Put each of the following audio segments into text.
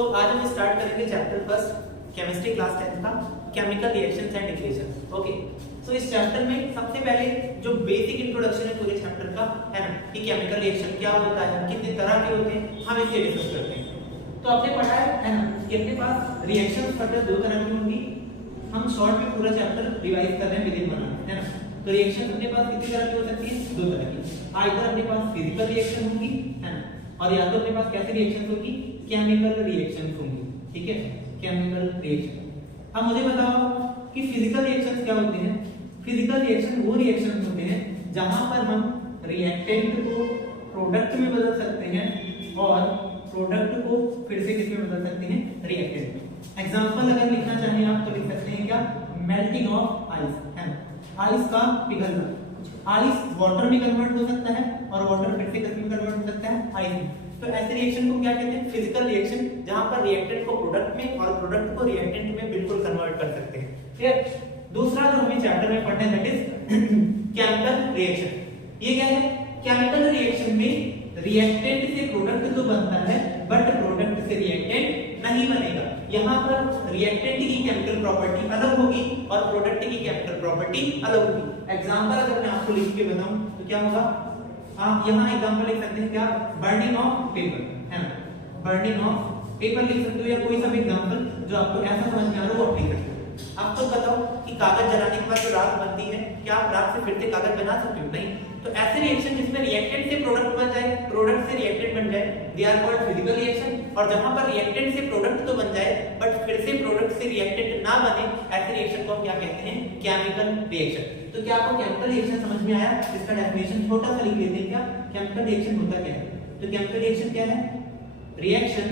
तो आज हम स्टार्ट करेंगे चैप्टर फर्स्ट केमिस्ट्री क्लास 10 का chemical reactions and equations. Okay, so इस चैप्टर में सबसे पहले जो बेसिक इंट्रोडक्शन है पूरे चैप्टर का है ना कि केमिकल रिएक्शन क्या होता है, कितने तरह के होते हैं, हम इसके डिस्कस करते हैं। तो आपने पढ़ा है ना कि अपने पास रिएक्शंस फर्दर दो तरह की होंगी। हम शॉर्ट में पूरा चैप्टर रिवाइज कर रहे हैं विद इन वन आवर, है ना। तो रिएक्शन अपने पास कितनी तरह की हो सकती है? दो तरह की। आइदर अपने पास फिजिकल रिएक्शन होगी, है ना, और या तो अपने पास कैसी रिएक्शन होगी? केमिकल रिएक्शन होंगी। ठीक है, केमिकल रिएक्शन। अब मुझे बताओ कि फिजिकल रिएक्शंस क्या होते हैं? फिजिकल रिएक्शन वो रिएक्शंस होते हैं जहां पर हम रिएक्टेंट को प्रोडक्ट में बदल सकते हैं और प्रोडक्ट को फिर से किस में बदल सकते हैं? रिएक्टेंट में। एग्जांपल अगर लिखना चाहें आप तो लिख सकते हैं क्या? मेल्टिंग ऑफ आइस, है ना, आइस का पिघलना। आइस वाटर में कन्वर्ट हो सकता है और वाटर फिर से किस में कन्वर्ट हो सकता है? आइस में। तो ऐसे रिएक्शन को क्या कहते हैं? फिजिकल रिएक्शन, जहां पर रिएक्टेंट को प्रोडक्ट में और प्रोडक्ट को रिएक्टेंट में बिल्कुल कन्वर्ट कर सकते हैं। ठीक। दूसरा जो हमें चैप्टर में पढ़ना है दैट इज केमिकल रिएक्शन। ये क्या है? केमिकल रिएक्शन में रिएक्टेंट से प्रोडक्ट तो बनता है बट प्रोडक्ट से रिएक्टेंट नहीं बनेगा। यहाँ पर रिएक्टेंट की केमिकल प्रॉपर्टी अलग होगी और प्रोडक्ट की केमिकल प्रॉपर्टी अलग होगी। एग्जांपल अगर मैं आपको लिख के बताऊं तो क्या होगा? आप यहाँ एग्जांपल लिख सकते हैं क्या? बर्निंग ऑफ पेपर, है ना, बर्निंग ऑफ पेपर लिख सकते हो या कोई सा भी एग्जांपल जो आपको ऐसा समझ में आ रहा हो वो लिख सकते हो। आप तो बताओ कि कागज जलाने के बाद जो राख बनती है, क्या आप राख से फिर से कागज बना सकते हो? नहीं। तो ऐसे रिएक्शन जिसमें रिएक्टेंट से प्रोडक्ट बन जाए, प्रोडक्ट से रिएक्टेंट बन जाए, they are called physical reaction. और जहां पर रिएक्टेंट से प्रोडक्ट तो बन जाए बट फिर से प्रोडक्ट से रिएक्टेंट ना बने, ऐसे रिएक्शन को हम क्या कहते हैं? Chemical reaction. तो क्या आपको केमिकल रिएक्शन समझ में आया? इसका डेफिनेशन छोटा सा लिख लेते हैं क्या? केमिकल रिएक्शन होता क्या है? तो केमिकल रिएक्शन क्या है? Reaction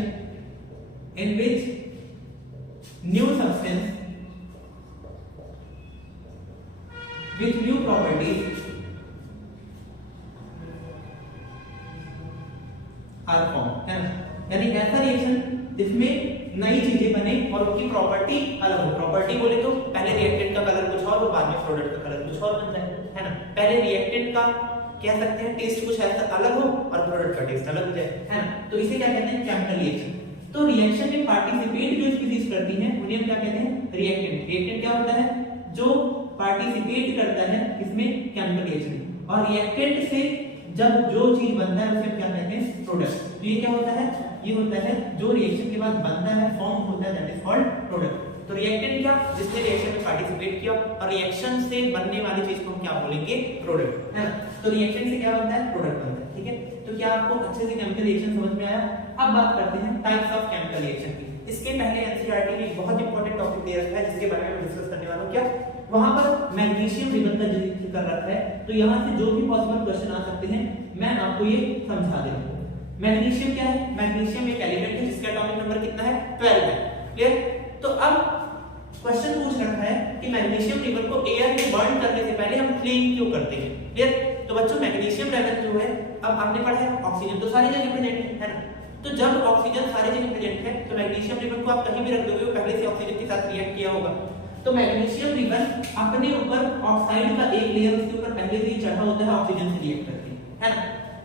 in which new substance with new properties are formed, है ना। यानी ऐसा रिएक्शन जिसमें नई चीजें बने और उनकी प्रॉपर्टी अलग हो। प्रॉपर्टी बोले तो पहले रिएक्टेंट का कलर कुछ और, बाद में प्रोडक्ट का कलर कुछ और बन जाए, है ना। पहले रिएक्टेंट का कह सकते हैं टेस्ट कुछ ऐसा अलग हो और प्रोडक्ट का टेस्ट अलग हो जाए, है ना। तो इसे क्या कहते हैं? Chemical reaction. तो रिएक्शन में पार्टिसिपेट जो स्पीशीज करती हैं उन्हें हम क्या कहते हैं? रिएक्टेंट। रिएक्टेंट क्या होता है? जो पार्टिसिपेट करता है इसमें केमिकल रिएक्शन। और रिएक्टेंट से जब जो चीज बनता है उसे हम क्या कहते हैं? प्रोडक्ट। तो ये क्या होता है? ये होता है जो रिएक्शन के बाद बनता है, फॉर्म होता है, दैट इज कॉल्ड प्रोडक्ट। तो रिएक्टेंट क्या? जिसने रिएक्शन में पार्टिसिपेट किया और रिएक्शन से बनने वाली चीज को हम क्या बोलेंगे? प्रोडक्ट, है ना। तो रिएक्शन से क्या बनता है? प्रोडक्ट बनता है। ठीक है, तो क्या आपको अच्छे से केमिकल रिएक्शन समझ में आया? अब बात करते हैं टाइप्स ऑफ केमिकल रिएक्शन की। इसके पहले एनसीईआरटी में एक बहुत इंपॉर्टेंट टॉपिक दे रखा है जिसके बारे में डिस्कस करने वाला हूं। क्या वहां पर मैग्नीशियम रिबन का जिक्र कर रखा है, तो यहां से जो भी पॉसिबल क्वेश्चन आ सकते हैं मैं आपको ये समझा दे रहा हूं। मैग्नीशियम क्या है? मैग्नीशियम एक एलिमेंट है जिसका एटॉमिक नंबर कितना है? 12 है। क्लियर? तो अब क्वेश्चन पूछ रखा है कि मैग्नीशियम रिबन को एयर में बर्न करने से पहले हम क्लीन क्यों करते हैं? क्लियर? तो बच्चों मैग्नीशियम रिबन जो है, अब आपने पढ़ा है ऑक्सीजन तो सारी जगह प्रेजेंट है ना। तो जब ऑक्सीजन सारी जगह प्रेजेंट है तो मैग्नीशियम रिबन को आप कहीं भी रख दोगे वो पहले से ऑक्सीजन के साथ रिएक्ट किया होगा। तो मैग्नीशियम रिबन अपने ऊपर ऑक्साइड का एक लेयर उसके ऊपर पहले से ही चढ़ा होता है, ऑक्सीजन से रिएक्ट करके, है ना।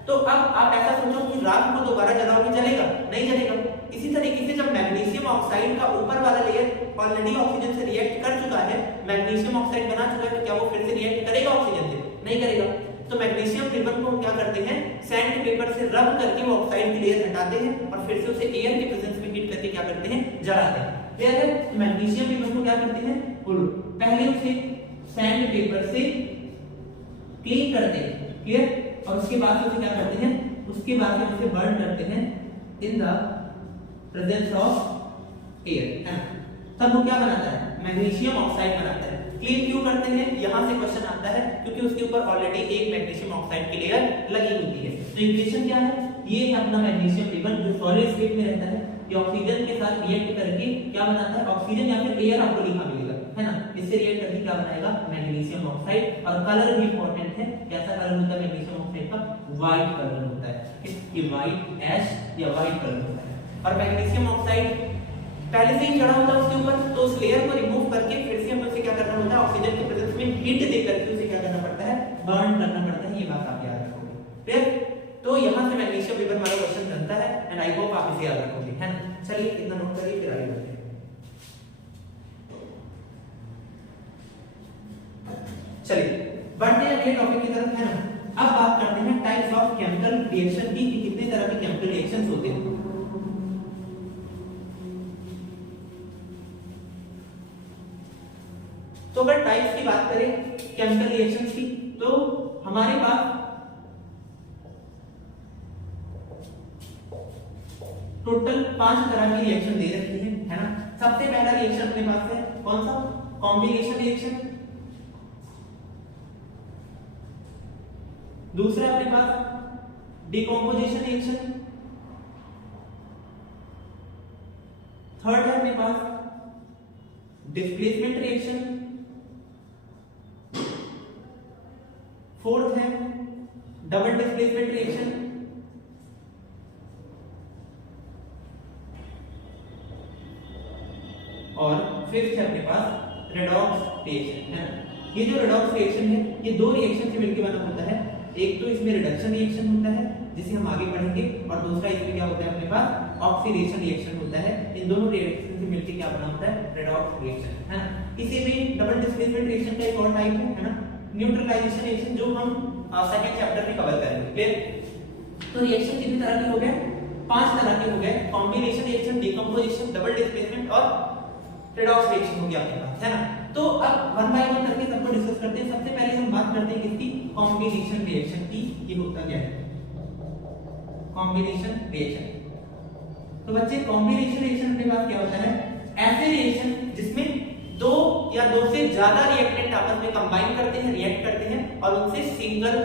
तो अब आप ऐसा सोचो कि राख को दोबारा जलाओगे, जलेगा? नहीं जलेगा। इसी तरीके से जब मैग्नीशियम ऑक्साइड का ऊपर वाला लेयर ऑलरेडी ऑक्सीजन से रिएक्ट कर चुका है, मैग्नीशियम ऑक्साइड बना चुका है, तो क्या वो फिर से रिएक्ट करेगा ऑक्सीजन से? नहीं करेगा। तो मैग्नीशियम रिबन को हम क्या करते हैं? सैंड पेपर से रब करके वो ऑक्साइड की लेयर हटाते हैं और फिर से उसे एयर के प्रेजेंस में हीट करके क्या करते हैं? जलाते हैं। क्लियर है? तो मैग्नीशियम रिबन को क्या करते हैं? पहले उसे सैंड पेपर से क्लीन करते हैं, क्लियर, और उसके बाद उसे क्या करते हैं? उसके बाद में उसे बर्न करते हैं in the presence of air, है ना। तब वो क्या बनाता है? मैग्नीशियम ऑक्साइड बनाता है। क्लीन क्यों करते हैं? यहां से क्वेश्चन आता है क्योंकि उसके ऊपर ऑलरेडी एक मैग्नीशियम ऑक्साइड की लेयर लगी होती है। तो इक्वेशन क्या है? ये है अपना मैग्नीशियम रिबन जो सॉलिड स्टेट में रहता है, ये ऑक्सीजन के साथ रिएक्ट करके क्या बनाता है? ऑक्सीजन या फिर एयर आपको लिखा मिलेगा, है ना। इससे रिएक्ट करके क्या बनाएगा? Magnesium oxide. और कलर भी इंपॉर्टेंट है, कैसा कलर होता है मैग्नीशियम ऑक्साइड का? व्हाइट कलर होता है। ये व्हाइट ऐश या व्हाइट कलर होता है। और मैग्नीशियम ऑक्साइड पहले से ही चढ़ा होता है उसके ऊपर, तो उस लेयर को रिमूव करके फिर से हमें उसे क्या करना होता है? ऑक्सीजन के प्रेजेंस में हीट दे करके उसे क्या करना पड़ता है? बर्न करना पड़ता है। ये बात आप याद रखोगे। फिर तो तो यहाँ से मैग्नीशियम वेपर वाला क्वेश्चन बनता है एंड आई होप आप इसे याद रखोगे, है ना। चलिए इतना नोट करिए फिर आगे बढ़ते हैं। चलिए बढ़ते हैं अगले टॉपिक की तरफ, है ना। अब बात करते हैं टाइप्स ऑफ केमिकल रिएक्शन की, कि कितने तरह के केमिकल रिएक्शंस होते हैं। तो अगर टाइप्स की बात करें केमिकल रिएक्शंस की, तो हमारे पास टोटल 5 तरह की रिएक्शन दे रखी है ना। सबसे पहला रिएक्शन अपने पास है कौन सा, कॉम्बिनेशन रिएक्शन। दूसरा अपने पास डिकम्पोजिशन रिएक्शन। थर्ड है अपने पास डिस्प्लेसमेंट रिएक्शन। फोर्थ है डबल डिस्प्लेसमेंट रिएक्शन। और फिफ्थ है अपने पास रेडॉक्स रिएक्शन, है ना। ये जो रेडॉक्स रिएक्शन है ये दो रिएक्शन से मिलकर बना होता है। एक तो इसमें रिडक्शन रिएक्शन होता है जिसे हम आगे पढ़ेंगे, और दूसरा इसमें क्या होता है अपने पास ऑक्सीडेशन रिएक्शन होता है। इन दोनों रिएक्शन से मिलकर क्या बना होता है, रेडॉक्स रिएक्शन, है ना। इसी में डबल डिस्प्लेसमेंट रिएक्शन का एक और टाइप है ना, न्यूट्रलाइजेशन रिएक्शन, जो हम सेकंड चैप्टर में कवर करेंगे। क्लियर। तो रिएक्शन कितनी तरह के हो गए, 5 तरह के हो गए, combination reaction, decomposition, double displacement और रेडॉक्स रिएक्शन हो गया आपके पास, है ना। तो अब वन बाय वन करके सबको डिस्कस करते हैं। सबसे पहले हम बात करते हैं किसकी, कॉम्बिनेशन रिएक्शन की। ये होता क्या है कॉम्बिनेशन रिएक्शन। तो बच्चे कॉम्बिनेशन रिएक्शन अपने पास क्या होता है, ऐसे रिएक्शन जिसमें दो या दो से ज्यादा रिएक्टेंट आपस में कंबाइन करते हैं, रिएक्ट करते हैं और उनसे सिंगल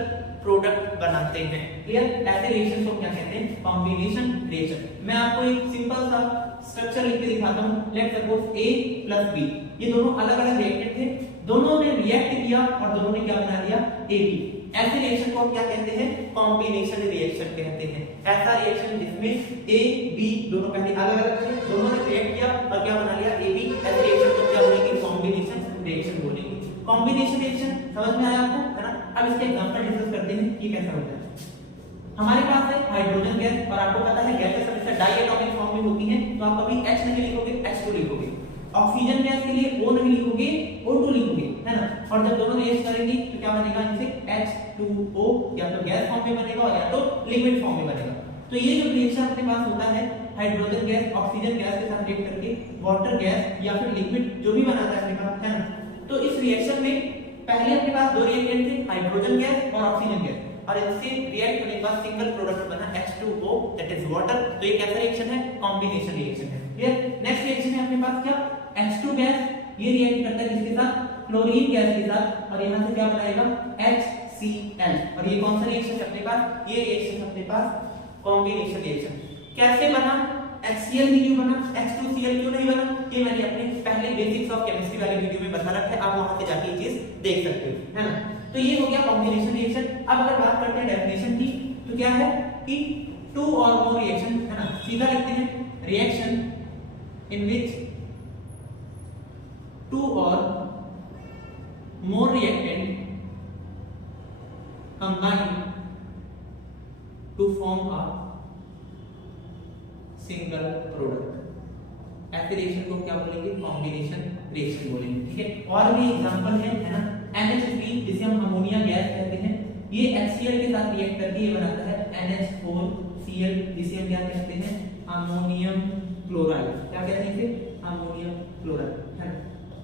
प्रोडक्ट बनाते हैं। क्लियर। ऐसे रिएक्शन को क्या कहते हैं, कॉम्बिनेशन रिएक्शन। मैं आपको एक सिंपल सा स्ट्रक्चर लिख के दिखाता हूं। लेट्स सपोज A + B, ये दोनों अलग अलग रिएक्टेंट थे, दोनों ने रिएक्ट किया और दोनों ने क्या बना दिया, AB। ऐसे रिएक्शन को क्या कहते हैं, कॉम्बिनेशन रिएक्शन कहते हैं। ऐसा रिएक्शन जिसमें A B दोनों पहले अलग अलग थे, दोनों ने रिएक्ट किया और क्या बना लिया, AB। ऐसे रिएक्शन को क्या बोलेंगे, कॉम्बिनेशन रिएक्शन बोलेंगे। कॉम्बिनेशन रिएक्शन समझ में आया आपको, है ना। अब इसके एग्जांपल डिस्कस करते हैं कि कैसा होता है। हमारे पास है हाइड्रोजन गैस, और आपको पता है गैसेस हमेशा डाई एटॉमिक फॉर्म में होती हैं, तो आप कभी H नहीं लिखोगे, H2 लिखोगे। ऑक्सीजन गैस के लिए O नहीं लिखोगे, O2 लिखोगे, है ना। और जब दोनों रिएक्ट करेंगे तो क्या बनेगा, इनसे H2O या तो गैस फॉर्म में बनेगा या तो लिक्विड फॉर्म में बनेगा। तो ये जो रिएक्शन अपने पास होता है, हाइड्रोजन गैस ऑक्सीजन गैस के साथ रिएक्ट करके वाटर गैस या फिर लिक्विड जो भी बनाता है अपने पास, है ना। तो इस रिएक्शन में पहले अपने पास दो रिएक्टेंट थे, हाइड्रोजन गैस और ऑक्सीजन गैस, और इनसे रिएक्ट होने के बाद सिंगल प्रोडक्ट बना H2O, दैट इज वाटर। तो ये कैसा रिएक्शन है, कॉम्बिनेशन रिएक्शन है। क्लियर। नेक्स्ट रिएक्शन है अपने पास क्या, H2 गैस, ये रिएक्ट करता है किसके साथ, क्लोरीन गैस के साथ, और यहां से क्या बनाएगा, HCl। और ये कौन सा रिएक्शन है अपने पास, ये रिएक्शन अपने पास कॉम्बिनेशन रिएक्शन। कैसे बना, HCl क्यों बना, H2Cl क्यों नहीं बना, ये मैंने अपने पहले बेसिक्स ऑफ केमिस्ट्री वाले वीडियो में बता रखा है, आप वहां से जाके ये चीज देख सकते हो, है ना। तो ये हो गया कॉम्बिनेशन रिएक्शन। अब अगर बात करते हैं डेफिनेशन की, तो क्या है कि टू और मोर रिएक्शन, है ना, सीधा लिखते हैं, रिएक्शन इन विच टू और more reactant combine to form a single product. ऐसे रिएक्शन को क्या बोलेंगे, कॉम्बिनेशन रिएक्शन बोलेंगे। ठीक है। और भी एग्जांपल है ना, NH3 जिसे हम अमोनिया गैस कहते हैं, ये HCl के साथ रिएक्ट करके ये बनाता है NH4Cl, जिसे हम क्या कहते हैं, अमोनियम क्लोराइड। क्या कहते हैं इसे, अमोनियम क्लोराइड, है।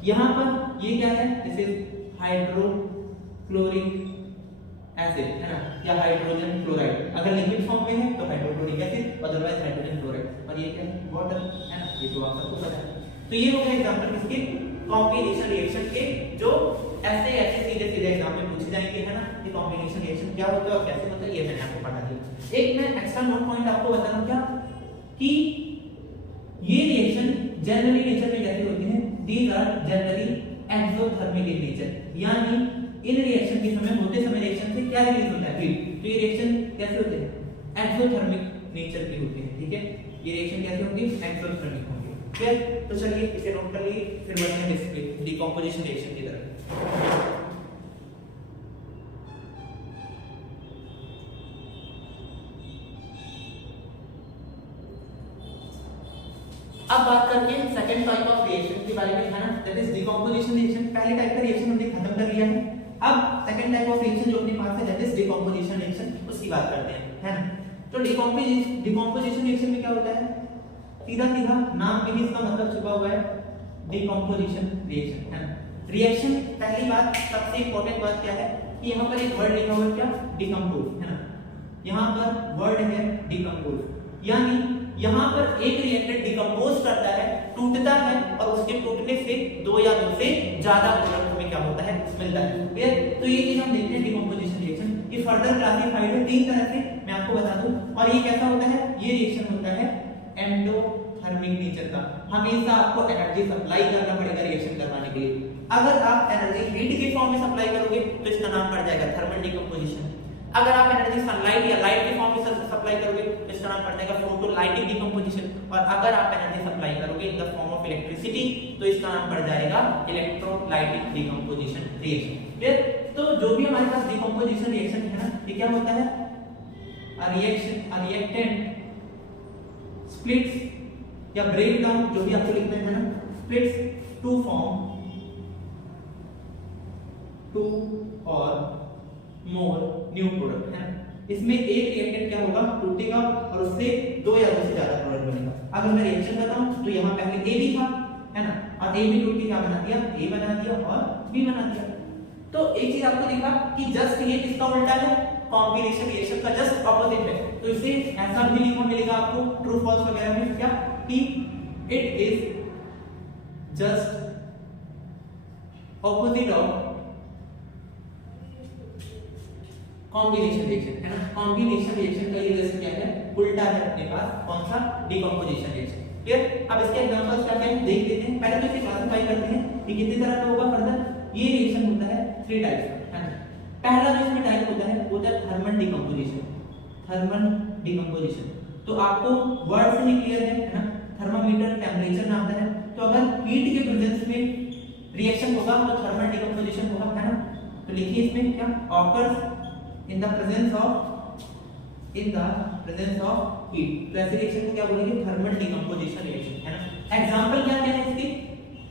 यहाँ पर ये क्या है, इसे हाइड्रोक्लोरिक एसिड, है ना, या हाइड्रोजन क्लोराइड। अगर लिक्विड फॉर्म में है तो hydrochloric acid, otherwise hydrogen chloride. और ये क्या है, वाटर, है ना। ये तो आप सबको पता है। तो ये हो गया एग्जांपल किसके, कॉम्बिनेशन रिएक्शन के, जो ऐसे सीधे सीधे एग्जाम में पूछे जाएंगे, है ना। ये कॉम्बिनेशन रिएक्शन क्या होता है और कैसे होता है, ये मैंने आपको पढ़ा दिया। एक मैं एक्स्ट्रा नोट पॉइंट आपको बता रहा हूं क्या, कि ये रिएक्शन जनरली नेचर में कैसे होते हैं, these are generally exothermic in nature, यानी इन रिएक्शन के समय, होते समय रिएक्शन से क्या रिलीज होता है, हीट। तो ये रिएक्शन कैसे होते हैं, एक्सोथर्मिक नेचर के होते हैं। ठीक है। ये रिएक्शन कैसे होंगे, एक्सोथर्मिक होंगे। फिर तो चलिए इसे नोट कर लिए, फिर बढ़ते हैं डिकम्पोजिशन रिएक्शन की तरफ। अब बात करते हैं सेकंड टाइप ऑफ रिएक्शन के बारे में, है ना, दैट इज डिकम्पोजिशन रिएक्शन। पहले टाइप का रिएक्शन हमने खत्म कर लिया है, अब सेकंड टाइप ऑफ रिएक्शन जो अपने पास है दैट इज डिकम्पोजिशन रिएक्शन, उसकी बात करते हैं, है ना। तो डिकम्पोजिशन रिएक्शन में क्या होता है, सीधा सीधा नाम में ही इसका मतलब छुपा हुआ है, डिकम्पोजिशन रिएक्शन, है ना। रिएक्शन, पहली बात सबसे इंपॉर्टेंट बात क्या है कि यहाँ पर एक वर्ड लिखा हुआ है, क्या, डिकम्पोज, है ना। यहाँ पर वर्ड है डिकम्पोज, यानी यहाँ पर एक रिएक्टेंट डिकम्पोज करता है, टूटता है, और उसके टूटने से दो या दो से ज्यादा प्रोडक्ट में क्या होता है, मिलता है, क्लियर। तो ये चीज हम देखते हैं डिकम्पोजिशन रिएक्शन, ये फर्दर क्लासिफाइड है 3 तरह से, मैं आपको बता दूं। और ये कैसा होता है, ये रिएक्शन होता है एंडोथर्मिक नेचर का, हमेशा आपको एनर्जी सप्लाई करना पड़ेगा रिएक्शन करवाने के लिए। अगर आप एनर्जी हीट के फॉर्म में सप्लाई करोगे तो इसका नाम पड़ जाएगा थर्मल डिकम्पोजिशन। अगर आप एनर्जी सनलाइट या लाइट के फॉर्म में सप्लाई करोगे तो इसका नाम पड़ जाएगा फोटोलाइटिक डिकम्पोजिशन। और अगर आप एनर्जी सप्लाई करोगे in the form of electricity तो इसका नाम पड़ जाएगा इलेक्ट्रोलाइटिक डिकम्पोजिशन रिएक्शन, क्लियर। तो जो भी हमारे पास डिकम्पोजिशन रिएक्शन है ना, ये क्या होता है, रिएक्टेंट स्प्लिट्स या ब्रेक डाउन, जो भी आपको लिखना है ना, स्प्लिट्स टू फॉर्म 2 और मोर न्यू प्रोडक्ट, है। इसमें एक रिएक्टेंट क्या होगा, टूटेगा और उससे 2 या 2 से ज्यादा प्रोडक्ट बनेगा। अगर मैं रिएक्शन बताऊं तो यहाँ पहले ए भी था, है ना, और ए भी टूट के क्या बना दिया, ए बना दिया और बी बना दिया। तो एक चीज आपको दिखा कि जस्ट ये किसका उल्टा है, कॉम्बिनेशन रिएक्शन का जस्ट ऑपोजिट है। तो इसे ऐसा भी लिखा मिलेगा आपको ट्रू फॉल्स वगैरह में, क्या, कि it is just opposite of combination reaction, है ना। कॉम्बिनेशन रिएक्शन का ये जस्ट क्या है, उल्टा है अपने पास, कौन सा, डिकम्पोजिशन रिएक्शन, क्लियर। अब इसके एग्जांपल्स क्या हैं देख लेते हैं। पहले तो इसे क्लासिफाई करते हैं कि कितनी तरह का होगा फर्दर। ये रिएक्शन होता है 3 टाइप्स का, है ना। पहला जो इसमें टाइप होता है वो है थर्मल डिकम्पोजिशन, थर्मल डिकम्पोजिशन। तो आपको वर्ड से ही क्लियर है ना, थर्मामीटर टेंपरेचर नापता है, तो अगर हीट के प्रेजेंस में रिएक्शन होगा तो थर्मल डिकम्पोजिशन होगा, है ना। तो लिखिए इसमें क्या, occurs in the presence of heat, तो ऐसे रिएक्शन को क्या बोलेंगे, थर्मल डिकम्पोजिशन रिएक्शन, है ना। एग्जांपल क्या है इसके,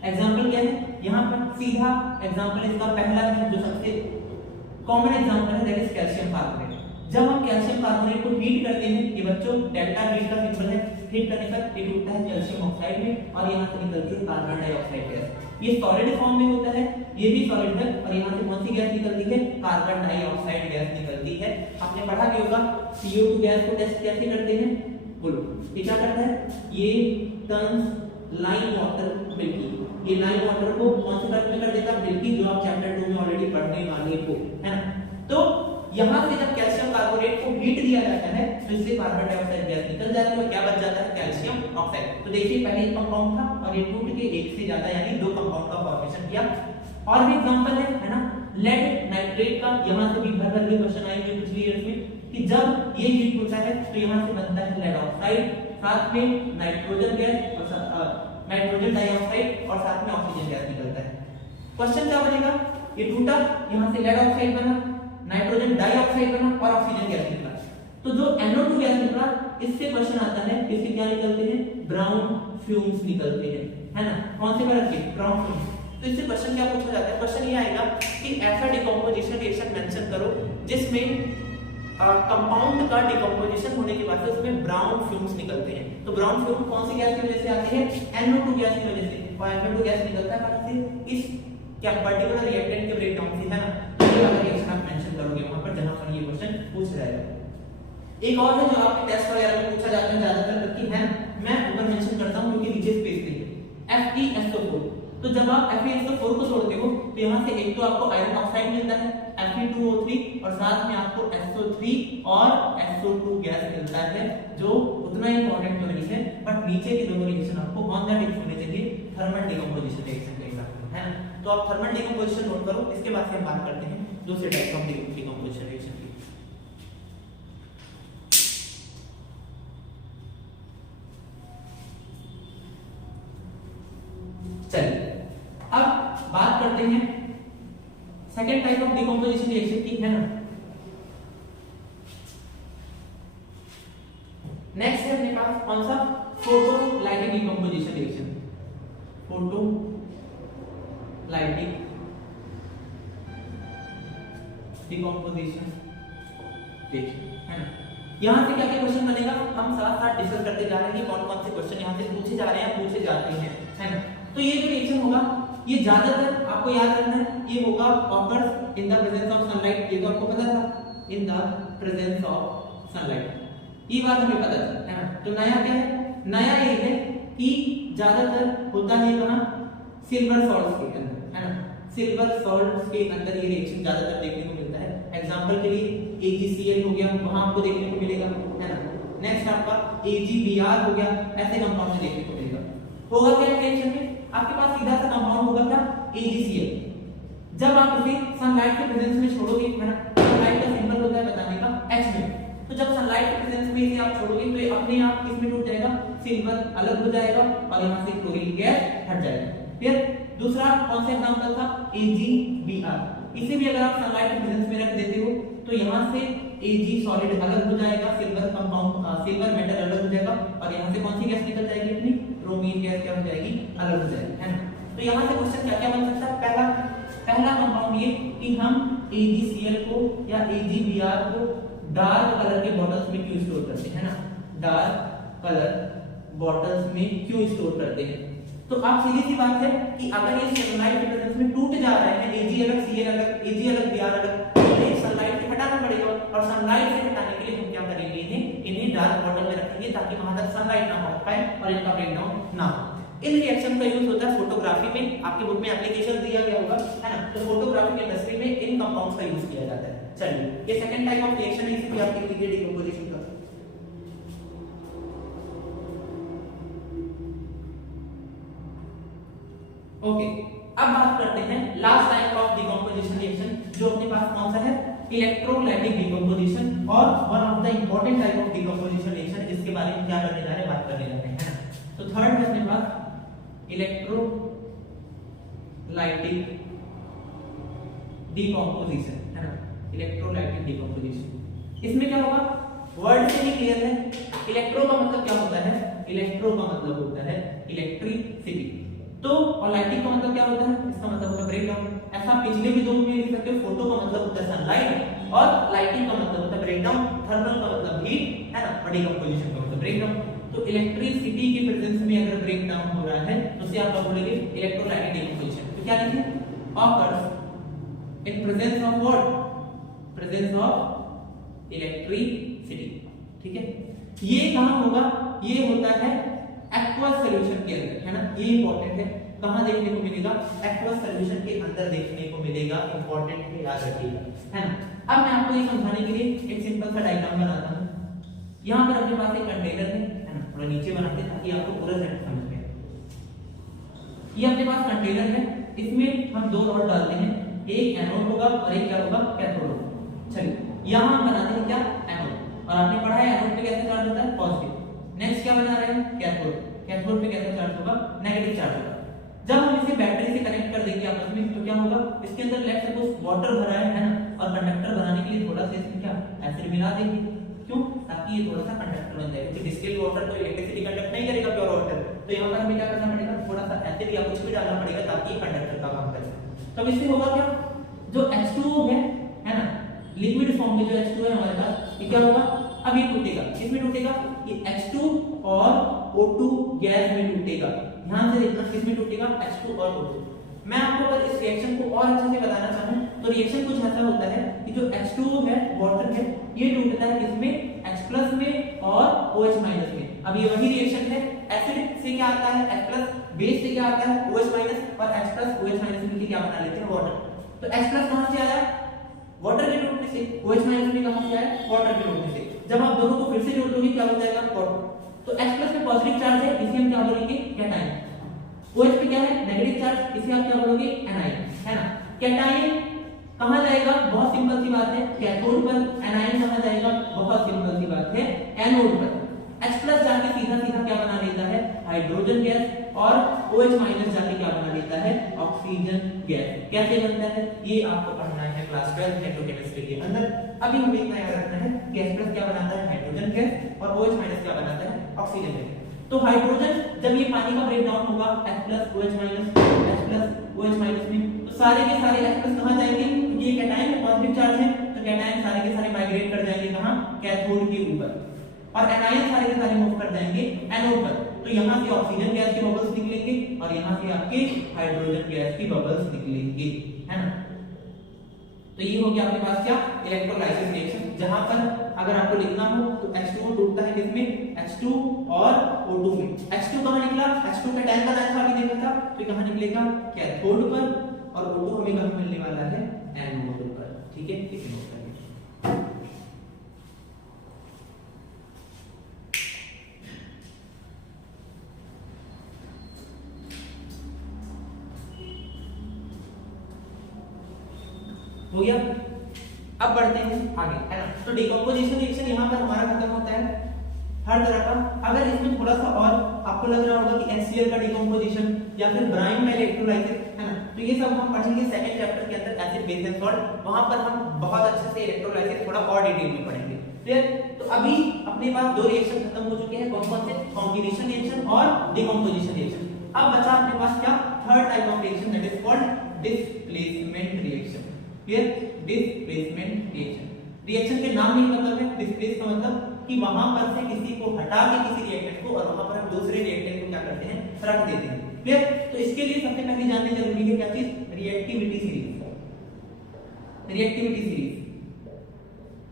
एग्जांपल क्या है, यहाँ पर सीधा एग्जांपल इसका पहला है जो सबसे कॉमन एग्जांपल है, दैट इज कैल्शियम कार्बोनेट। जब हम कैल्शियम कार्बोनेट को हीट करते हैं, ये बच्चों डेल्टा हीट का सिंबल है, हीट करने पर ये टूटता है कैल्शियम ऑक्साइड में और यहाँ से निकलती है कार्बन डाइऑक्साइड गैस। ये सॉलिड फॉर्म में होता है, ये भी सॉलिड है, और यहाँ से कौन सी गैस निकलती है, कार्बन डाइऑक्साइड गैस निकलती है। आपने पढ़ा कि होगा CO2 गैस को टेस्ट कैसे करते हैं, बोलो, ये क्या करता है, ये टर्न्स लाइम वाटर मिल्की, ये लाइम वाटर को कौन से फॉर्म में कर देता है, मिल्की, जो आप चैप्टर 2 में ऑलरेडी पढ़ने वाले हो, है ना। तो यहाँ से जब कैल्शियम कार्बोनेट को हीट दिया जाता है तो इससे कार्बन डाइऑक्साइड गैस निकल जाती है और क्या बच जाता है, कैल्शियम ऑक्साइड। तो देखिए पहले एक कंपाउंड था और ये टूट के एक से ज्यादा यानी 2 कंपाउंड का फॉर्मेशन किया। और भी एग्जांपल है ना, लेड नाइट्रेट का, यहाँ से भी भर के क्वेश्चन आएंगे पिछले ईयर में कि जब ये हीट होता है तो यहाँ से बनता है लेड ऑक्साइड, साथ में नाइट्रोजन गैस और नाइट्रोजन डाइऑक्साइड और साथ में ऑक्सीजन गैस निकलता है। क्वेश्चन क्या बनेगा, ये टूटा, यहाँ से लेड ऑक्साइड बना, नाइट्रोजन डाइऑक्साइड बना और ऑक्सीजन गैस निकला। तो जो NO2 गैस निकला, इससे क्वेश्चन आता है, इससे क्या निकलते हैं, ब्राउन फ्यूम्स निकलते हैं, है ना। कौन से कलर के, ब्राउन फ्यूम्स। तो इससे क्वेश्चन क्या पूछा जाता है, क्वेश्चन ये आएगा कि ऐसा डिकम्पोजिशन रिएक्शन मेंशन करो जिसमें कंपाउंड का डिकम्पोजिशन होने के बाद उसमें ब्राउन फ्यूम्स निकलते हैं। तो ब्राउन फ्यूम कौन सी गैस की वजह से आते हैं, NO2 गैस की वजह से, और NO2 गैस निकलता है कहां से, इस क्या पर्टिकुलर रिएक्टेंट के ब्रेकडाउन से, है ना। तो ये वाला रिएक्शन आप मेंशन करोगे वहां पर जहां पर ये क्वेश्चन पूछ रहा है। एक और है जो आपके टेस्ट वगैरह में पूछा जाता है ज्यादातर कि है, मैं ऊपर मेंशन करता हूं क्योंकि नीचे स्पेस नहीं है, FeSO4। तो जब आप FeSO4 को तोड़ते हो तो यहाँ से एक तो आपको आयरन ऑक्साइड मिलता है Fe2O3 और साथ में आपको SO3 और SO2 गैस मिलता है, जो उतना इंपॉर्टेंट तो नहीं है, बट नीचे के दोनों रिएक्शन आपको ऑन द टिप होने चाहिए थर्मल डिकम्पोजिशन रिएक्शन के हिसाब से, है ना। तो आप थर्मल डिकम्पोजिशन नोट करो, इसके बाद से हम बात करते हैं दूसरे टाइप ऑफ डिकम्पोजिशन रिएक्शन की। चलिए अब बात करते हैं second type of decomposition reaction की, है ना। नेक्स्ट है अपने पास कौन सा, photolytic decomposition reaction, photolytic decomposition reaction, है ना। यहाँ से क्या क्या क्वेश्चन बनेगा हम साथ साथ डिस्कस करते जा रहे हैं, कौन कौन से क्वेश्चन यहाँ से पूछे जा रहे हैं, पूछे जाते हैं, है ना। तो ये जो रिएक्शन होगा ये ज्यादातर आपको याद रखना है, ये होगा occurs in the presence of sunlight, ये तो आपको पता था, in the presence of sunlight, ये बात हमें पता थी, है ना। तो नया क्या है, नया ये है कि ज्यादातर होता है कहाँ, सिल्वर सॉल्ट्स के अंदर, है ना। सिल्वर सॉल्ट्स के अंदर ये रिएक्शन ज्यादातर देखने को मिलता है। एग्जांपल के लिए AgCl हो गया, वहां आपको देखने को मिलेगा, है ना। नेक्स्ट आपका AgBr हो गया, ऐसे कंपाउंड में देखने को मिलेगा। होगा क्या रिएक्शन में, आपके पास सीधा सा कंपाउंड होगा क्या, AgCl। जब आप इसे सनलाइट के प्रेजेंस में छोड़ोगे, है ना, सनलाइट का सिंबल होता है बताने का H में, तो जब सनलाइट के प्रेजेंस में इसे आप छोड़ोगे तो ये अपने आप किसमें टूट जाएगा, सिल्वर अलग हो जाएगा और यहाँ से क्लोरीन गैस हट जाएगा। फिर दूसरा कौन सा एग्जांपल था, AgBr, इसे भी अगर आप सनलाइट के प्रेजेंस में रख देते हो तो यहाँ से Ag सॉलिड अलग हो जाएगा, सिल्वर कंपाउंड सिल्वर मेटल अलग हो जाएगा और यहाँ से कौन सी गैस निकल जाएगी, अपनी ब्रोमीन गैस क्या हो जाएगी, अलग हो जाएगी, है ना। तो यहाँ से क्वेश्चन क्या क्या बन सकता है, पहला कंपाउंड ये कि हम AgCl को या AgBr को डार्क कलर के बॉटल्स में क्यों स्टोर करते हैं, ना, डार्क कलर बॉटल्स में क्यों स्टोर करते हैं। तो आप सीधी सी बात है कि अगर ये सनलाइट के प्रेजेंस में टूट जा रहे हैं, Ag अलग Cl अलग, Ag अलग Br अलग, तो इन्हें सनलाइट से हटाना पड़ेगा और सनलाइट से हटाने के लिए हम क्या करेंगे, इन्हें डार्क बॉटल में रखेंगे ताकि वहां तक सनलाइट ना पहुंच पाए और इनका ब्रेकडाउन ना हो। इन रिएक्शन का यूज होता है फोटोग्राफी में, आपके बुक में एप्लीकेशन दिया गया होगा, है ना। तो फोटोग्राफी की इंडस्ट्री में इन कंपाउंड्स का यूज किया जाता है। चलिए ये सेकंड टाइप ऑफ रिएक्शन है, इसे भी आप लिख लीजिए, डिकम्पोजिशन का। ओके, अब बात करते हैं last type of decomposition reaction, जो अपने पास कौन सा है, इलेक्ट्रोलाइटिक डिकम्पोजिशन, और one of the important type of decomposition reaction, जिसके बारे में क्या करने जा रहे हैं, बात करने जा रहे हैं, है ना। तो थर्ड है अपने पास इलेक्ट्रोलाइटिक डिकम्पोजिशन, है ना, इलेक्ट्रोलाइटिक डिकम्पोजिशन। इसमें क्या होगा, वर्ड से ही क्लियर है, इलेक्ट्रो का मतलब क्या होता है, इलेक्ट्रो का मतलब होता है इलेक्ट्रिसिटी, तो और लाइटिंग का मतलब क्या होता है, इसका मतलब होता है ब्रेकडाउन। ऐसा पिछले भी दो में लिख सकते हो, फोटो का मतलब होता है सनलाइट और लाइटिंग का मतलब होता है ब्रेकडाउन, थर्मल का मतलब हीट, है ना, और डिकम्पोजिशन का मतलब ब्रेकडाउन। तो इलेक्ट्रिसिटी के प्रेजेंस में अगर ब्रेकडाउन हो रहा है तो उसे आप बोलेंगे इलेक्ट्रोलाइटिक डिकम्पोजिशन। तो क्या लिखें, occurs in presence of what, presence of electricity, ठीक है। ये कहां होगा, ये होता है एक्वस सॉल्यूशन के अंदर, है ना, ये इंपॉर्टेंट है, कहां देखने को मिलेगा, एक्वस सॉल्यूशन के अंदर देखने को मिलेगा, इंपॉर्टेंट है, याद रखिएगा, है ना। अब मैं आपको ये समझाने के लिए एक सिंपल सा डायग्राम बनाता हूं। यहां पर अपने पास एक कंटेनर है ना, थोड़ा नीचे बनाते हैं ताकि आपको पूरा सेट समझ में आए। ये अपने पास कंटेनर है, इसमें हम दो रॉड डालते हैं, एक एनोड होगा और एक क्या होगा, कैथोड होगा। चलिए यहां हम बनाते हैं क्या, एनोड, और आपने पढ़ा है एनोड पे कैसे चार्ज होता है, पॉजिटिव। नेक्स्ट क्या बना रहे हैं, कैथोड, कैथोड पे कैसा चार्ज होगा, नेगेटिव चार्ज होगा। जब हम इसे बैटरी से कनेक्ट कर देंगे आपस में तो क्या होगा, इसके अंदर लेट्स सपोज वाटर भरा है ना, और कंडक्टर बनाने के लिए थोड़ा सा इसमें क्या एसिड मिला देंगे, क्यों, ताकि ये थोड़ा सा कंडक्टर बन जाए, क्योंकि डिस्टिल्ड वाटर तो इलेक्ट्रिसिटी कंडक्ट नहीं करेगा, प्योर वाटर, तो यहाँ पर हमें क्या करना पड़ेगा, थोड़ा सा एसिड या कुछ भी डालना पड़ेगा ताकि कंडक्टर का काम करे। तब इससे होगा क्या, जो H2O है ना, लिक्विड फॉर्म में जो H2O है हमारे पास, ये क्या होगा, अब ये टूटेगा, किसमें टूटेगा, ये H2 और O2 गैस में टूटेगा। ध्यान से देखना, किसमें टूटेगा, H2 और O2। मैं आपको अगर इस रिएक्शन को और अच्छे से बताना चाहूं तो रिएक्शन कुछ ऐसा होता है कि जो H2O है, वाटर है, ये टूटता है किसमें, H+ में और OH- में। अब ये वही रिएक्शन है, एसिड से क्या आता है, H+, बेस से क्या आता है, OH- और H+ OH- मिलकर क्या बना लेते हैं, वाटर। तो H+ कहां से आया, वाटर के टूटने से, OH- में कहां से आया, वाटर के टूटने से। जब आप दोनों को फिर से जोड़ोगे क्या हो जाएगा, वाटर। तो H+ में पॉजिटिव चार्ज है, इसे हम क्या बोलेंगे, कैटायन। OH पे क्या है, नेगेटिव चार्ज, इसे आप क्या बोलोगे, एनायन, है ना। कैटायन कहां जाएगा, बहुत सिंपल सी बात है, कैथोड पर। एनायन कहां जाएगा, बहुत सिंपल सी बात है, एनोड पर। H+ जाके सीधा सीधा क्या बना लेता है, हाइड्रोजन गैस, और OH- जाके क्या बना लेता है, ऑक्सीजन गैस। कैसे बनता है, ये आपको पढ़ना है क्लास 12 इलेक्ट्रोकेमिस्ट्री के अंदर। अभी हमें इतना याद रखना है कि H+ क्या बनाता है, हाइड्रोजन गैस, और OH- क्या बनाता है, ऑक्सीजन गैस। तो हाइड्रोजन जब ये पानी का ब्रेक डाउन होगा H+OH- H+OH- में, तो सारे के सारे H+ कहां जाएंगे, क्योंकि ये कैटायन है, पॉजिटिव चार्ज है, तो कैटायन सारे के सारे माइग्रेट कर जाएंगे कहां, कैथोड के ऊपर, और एनायन सारे के सारे मूव कर जाएंगे एनोड पर। तो यहां से ऑक्सीजन गैस के बबल्स निकलेंगे और यहां से आपके हाइड्रोजन गैस की बबल्स निकलेंगे, है ना। तो ये हो गया आपके पास क्या, इलेक्ट्रोलाइसिस रिएक्शन, जहां पर अगर आपको लिखना हो तो H2O टूटता है किसमें, H2 और O2 में। H2 कहां निकला, H2 कैटायन बनाया था अभी देखा था, तो कहां निकलेगा, कैथोड पर, और O2 हमें कहां मिलने वाला है, एनोड पर, ठीक है, इसे नोट करिए। हो गया। अब बढ़ते हैं आगे, है ना। तो डिकम्पोजिशन रिएक्शन यहाँ पर हमारा खत्म होता है हर तरह का। अगर इसमें थोड़ा सा और आपको लग रहा होगा कि HCl का डिकम्पोजिशन या फिर ब्राइन में इलेक्ट्रोलाइसिस, है ना, तो ये सब हम पढ़ेंगे सेकंड चैप्टर के अंदर, एसिड बेस एंड सॉल्ट। वहां पर हम बहुत अच्छे से इलेक्ट्रोलाइसिस थोड़ा और डिटेल में पढ़ेंगे, क्लियर। तो अभी अपने पास दो रिएक्शन खत्म हो चुके हैं, कौन कौन से, कॉम्बिनेशन रिएक्शन और डिकम्पोजिशन रिएक्शन। अब बचा अपने पास क्या, third type of reaction, that is called displacement reaction, clear. Displacement reaction, reaction के नाम में ही मतलब है डिस्प्लेस का मतलब कि वहां पर से किसी को हटा के किसी रिएक्टेंट को, और वहां पर हम दूसरे रिएक्टेंट को क्या करते हैं, रख देते हैं, क्लियर। तो इसके लिए सबसे पहले जानने जरूरी है क्या चीज, रिएक्टिविटी सीरीज। रिएक्टिविटी सीरीज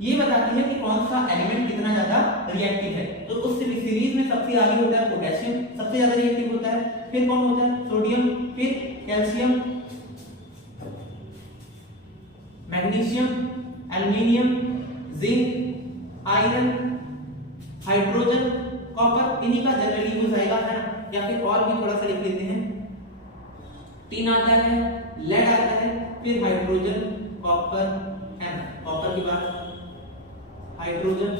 ये बताती है कि कौन सा एलिमेंट कितना ज्यादा रिएक्टिव है। तो उस सीरीज में सबसे आगे होता है पोटेशियम, सबसे ज्यादा रिएक्टिव होता है, फिर कौन होता है, सोडियम, फिर calcium, magnesium, aluminium, zinc, iron, hydrogen, copper, इन्हीं का जनरली यूज आएगा, है ना। या फिर और भी थोड़ा सा लिख लेते हैं, टिन आता है, लेड आता है, फिर हाइड्रोजन, कॉपर, है ना, कॉपर की बात, हाइड्रोजन,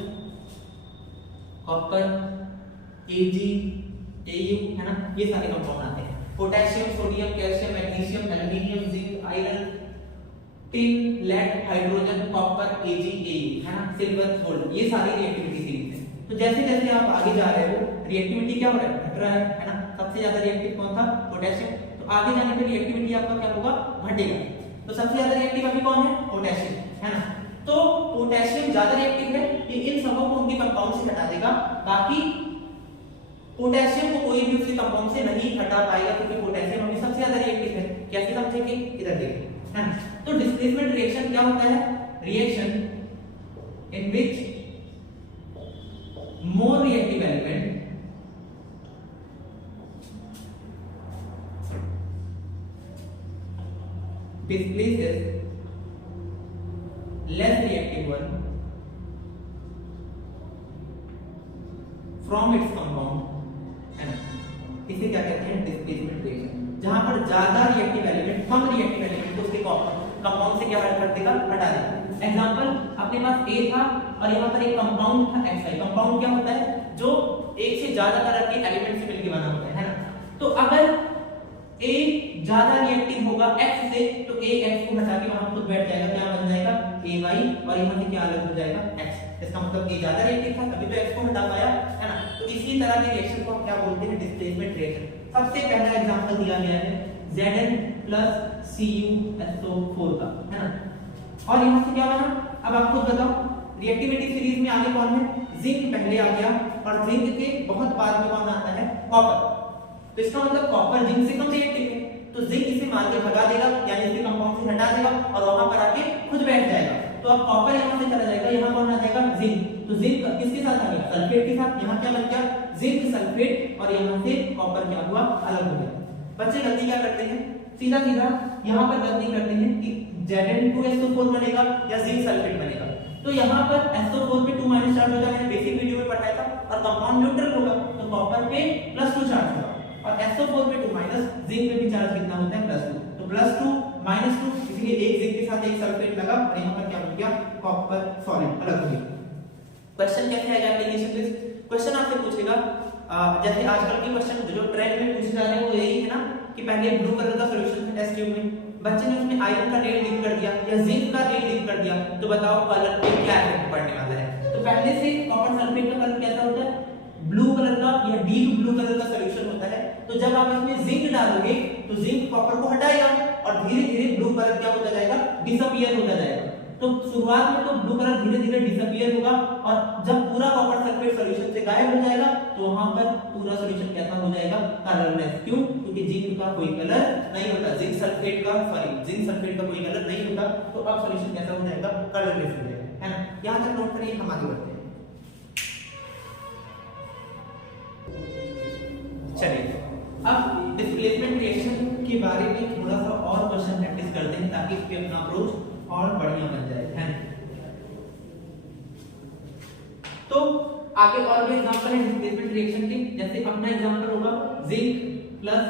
कॉपर, Ag, Au, है ना, ये सारे कंपाउंड आते हैं। Potassium, sodium, calcium, magnesium, aluminium, zinc, iron, tin, lead, hydrogen, copper, Ag, Au, है ना, सिल्वर, गोल्ड, ये सारी रिएक्टिविटी सीरीज है। तो जैसे जैसे आप आगे जा रहे हो रिएक्टिविटी क्या हो रहा है, घट रहा है ना। सबसे ज्यादा रिएक्टिव कौन था, पोटेशियम, तो आगे जाने पर रिएक्टिविटी आपका क्या होगा, घटेगा। तो सबसे ज्यादा रिएक्टिव अभी कौन है, पोटेशियम, है ना। तो पोटेशियम ज्यादा रिएक्टिव है, ये इन सबों को उनके कंपाउंड से हटा देगा, बाकी पोटेशियम को कोई भी उसके कंपाउंड से नहीं हटा पाएगा, क्योंकि पोटेशियम अभी सबसे ज्यादा रिएक्टिव है। कैसे समझेंगे, इधर देखिए, है ना। तो डिस्प्लेसमेंट रिएक्शन क्या होता है, reaction in which more reactive element displaces less reactive one from its compound, है ना। इसे क्या कहते हैं, डिस्प्लेसमेंट रिएक्शन, जहां पर ज्यादा रिएक्टिव एलिमेंट कम रिएक्टिव एलिमेंट को उसके कंपाउंड से क्या कर देगा, हटा देगा। एग्जांपल अपने पास A था और यहाँ पर एक कंपाउंड था XI। कंपाउंड क्या होता है, जो एक से ज्यादा तरह के एलिमेंट से मिलकर बना होता है ना। तो अगर A ज्यादा रिएक्टिव होगा X से, तो A X को हटा के वहां खुद बैठ जाएगा, क्या बन जाएगा, AY, और यहाँ से क्या अलग हो जाएगा, X। इसका मतलब A ज्यादा रिएक्टिव था, तभी तो X को हटा पाया, है ना। तो इसी तरह के रिएक्शन को हम क्या बोलते हैं, डिस्प्लेसमेंट रिएक्शन। सबसे पहला एग्जांपल दिया गया है Zn plus CuSO4 का, है ना। और यहाँ से क्या बना, अब आप खुद बताओ, रिएक्टिविटी सीरीज में आगे कौन है, जिंक पहले आ गया, और जिंक के बहुत बाद में कौन आता है, कॉपर। तो इसका मतलब कॉपर जिंक से कम रिएक्टिव है, तो जिंक इसे मार के भगा देगा, यानी इसके कंपाउंड से हटा देगा और वहां पर आके खुद बैठ जाएगा। तो अब कॉपर यहाँ से चला जाएगा, यहाँ कौन आ जाएगा, जिंक। तो जिंक किसके साथ आ गया, सल्फेट के साथ। यहाँ क्या बन गया, जिंक सल्फेट, और यहाँ से कॉपर क्या हुआ, अलग हो गया। बच्चे गलती क्या करते हैं, सीधा सीधा यहाँ पर गलती करते हैं कि Zn2SO4 बनेगा या जिंक सल्फेट बनेगा। तो यहाँ पर SO4 पे 2 चार्ज होगा, मैंने बेसिक वीडियो में पढ़ाया था, और कंपाउंड न्यूट्रल होगा, तो कॉपर पे +2 चार्ज होगा, और SO4 पे 2 जिंक पे भी चार्ज कितना होता है, +2। तो +2 -2, इसलिए एक जिंक के साथ एक सल्फेट लगा, और यहाँ पर क्या बन गया, कॉपर सॉलिड अलग हो गया। क्वेश्चन कैसे आएगा एप्लीकेशन लिस्ट, क्वेश्चन आपसे पूछेगा जैसे आजकल के क्वेश्चन जो ट्रेंड में पूछे जा रहे हैं वो यही है ना, कि पहले ब्लू कलर का सॉल्यूशन था टेस्ट ट्यूब में, बच्चे ने उसमें आयरन का रेट लिख कर दिया या जिंक का रेट लिख कर दिया, तो बताओ कलर पे क्या इफेक्ट पड़ने वाला है। तो पहले से कॉपर सल्फेट का कलर कैसा होता है, ब्लू कलर का या डीप ब्लू कलर का सॉल्यूशन होता है, तो जब आप इसमें जिंक डालोगे तो जिंक कॉपर को हटाएगा और धीरे धीरे ब्लू कलर क्या होता जाएगा, डिसअपीयर होता जाएगा। तो शुरुआत में तो ब्लू कलर धीरे धीरे डिसअपीयर होगा और जब पूरा कॉपर सल्फेट सॉल्यूशन से गायब हो जाएगा तो वहां पर पूरा सॉल्यूशन कैसा हो जाएगा, कलरलेस। क्यों? क्योंकि जिंक का कोई कलर नहीं होता, जिंक सल्फेट का कोई कलर नहीं होता, तो अब सॉल्यूशन कैसा हो जाएगा, कलरलेस हो जाएगा, है ना। यहां तक नोट करिए, हम आगे बढ़ते हैं। चलिए अब डिस्प्लेसमेंट रिएक्शन के बारे में थोड़ा सा और क्वेश्चन प्रैक्टिस करते हैं ताकि इस पे अपना अप्रोच और बढ़िया बन जाए, है ना। तो आगे और भी एग्जांपल है डिस्प्लेसमेंट रिएक्शन के, जैसे अपना एग्जांपल होगा जिंक प्लस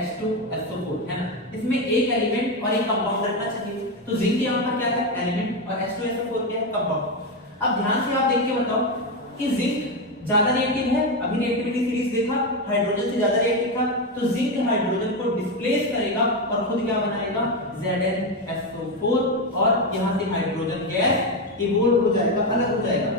H2SO4, है ना। इसमें एक एलिमेंट और एक कंपाउंड रखना चाहिए, तो जिंक यहाँ पर क्या है, एलिमेंट, और H2SO4 क्या है, कंपाउंड। अब ध्यान से आप देख के बताओ कि जिंक ज्यादा रिएक्टिव है, अभी रिएक्टिविटी सीरीज देखा, हाइड्रोजन से ज्यादा रिएक्टिव था, तो जिंक हाइड्रोजन को डिस्प्लेस करेगा और खुद क्या बनाएगा, ZnSO4, और यहां से हाइड्रोजन गैस इवोल्व हो जाएगा, अलग हो जाएगा।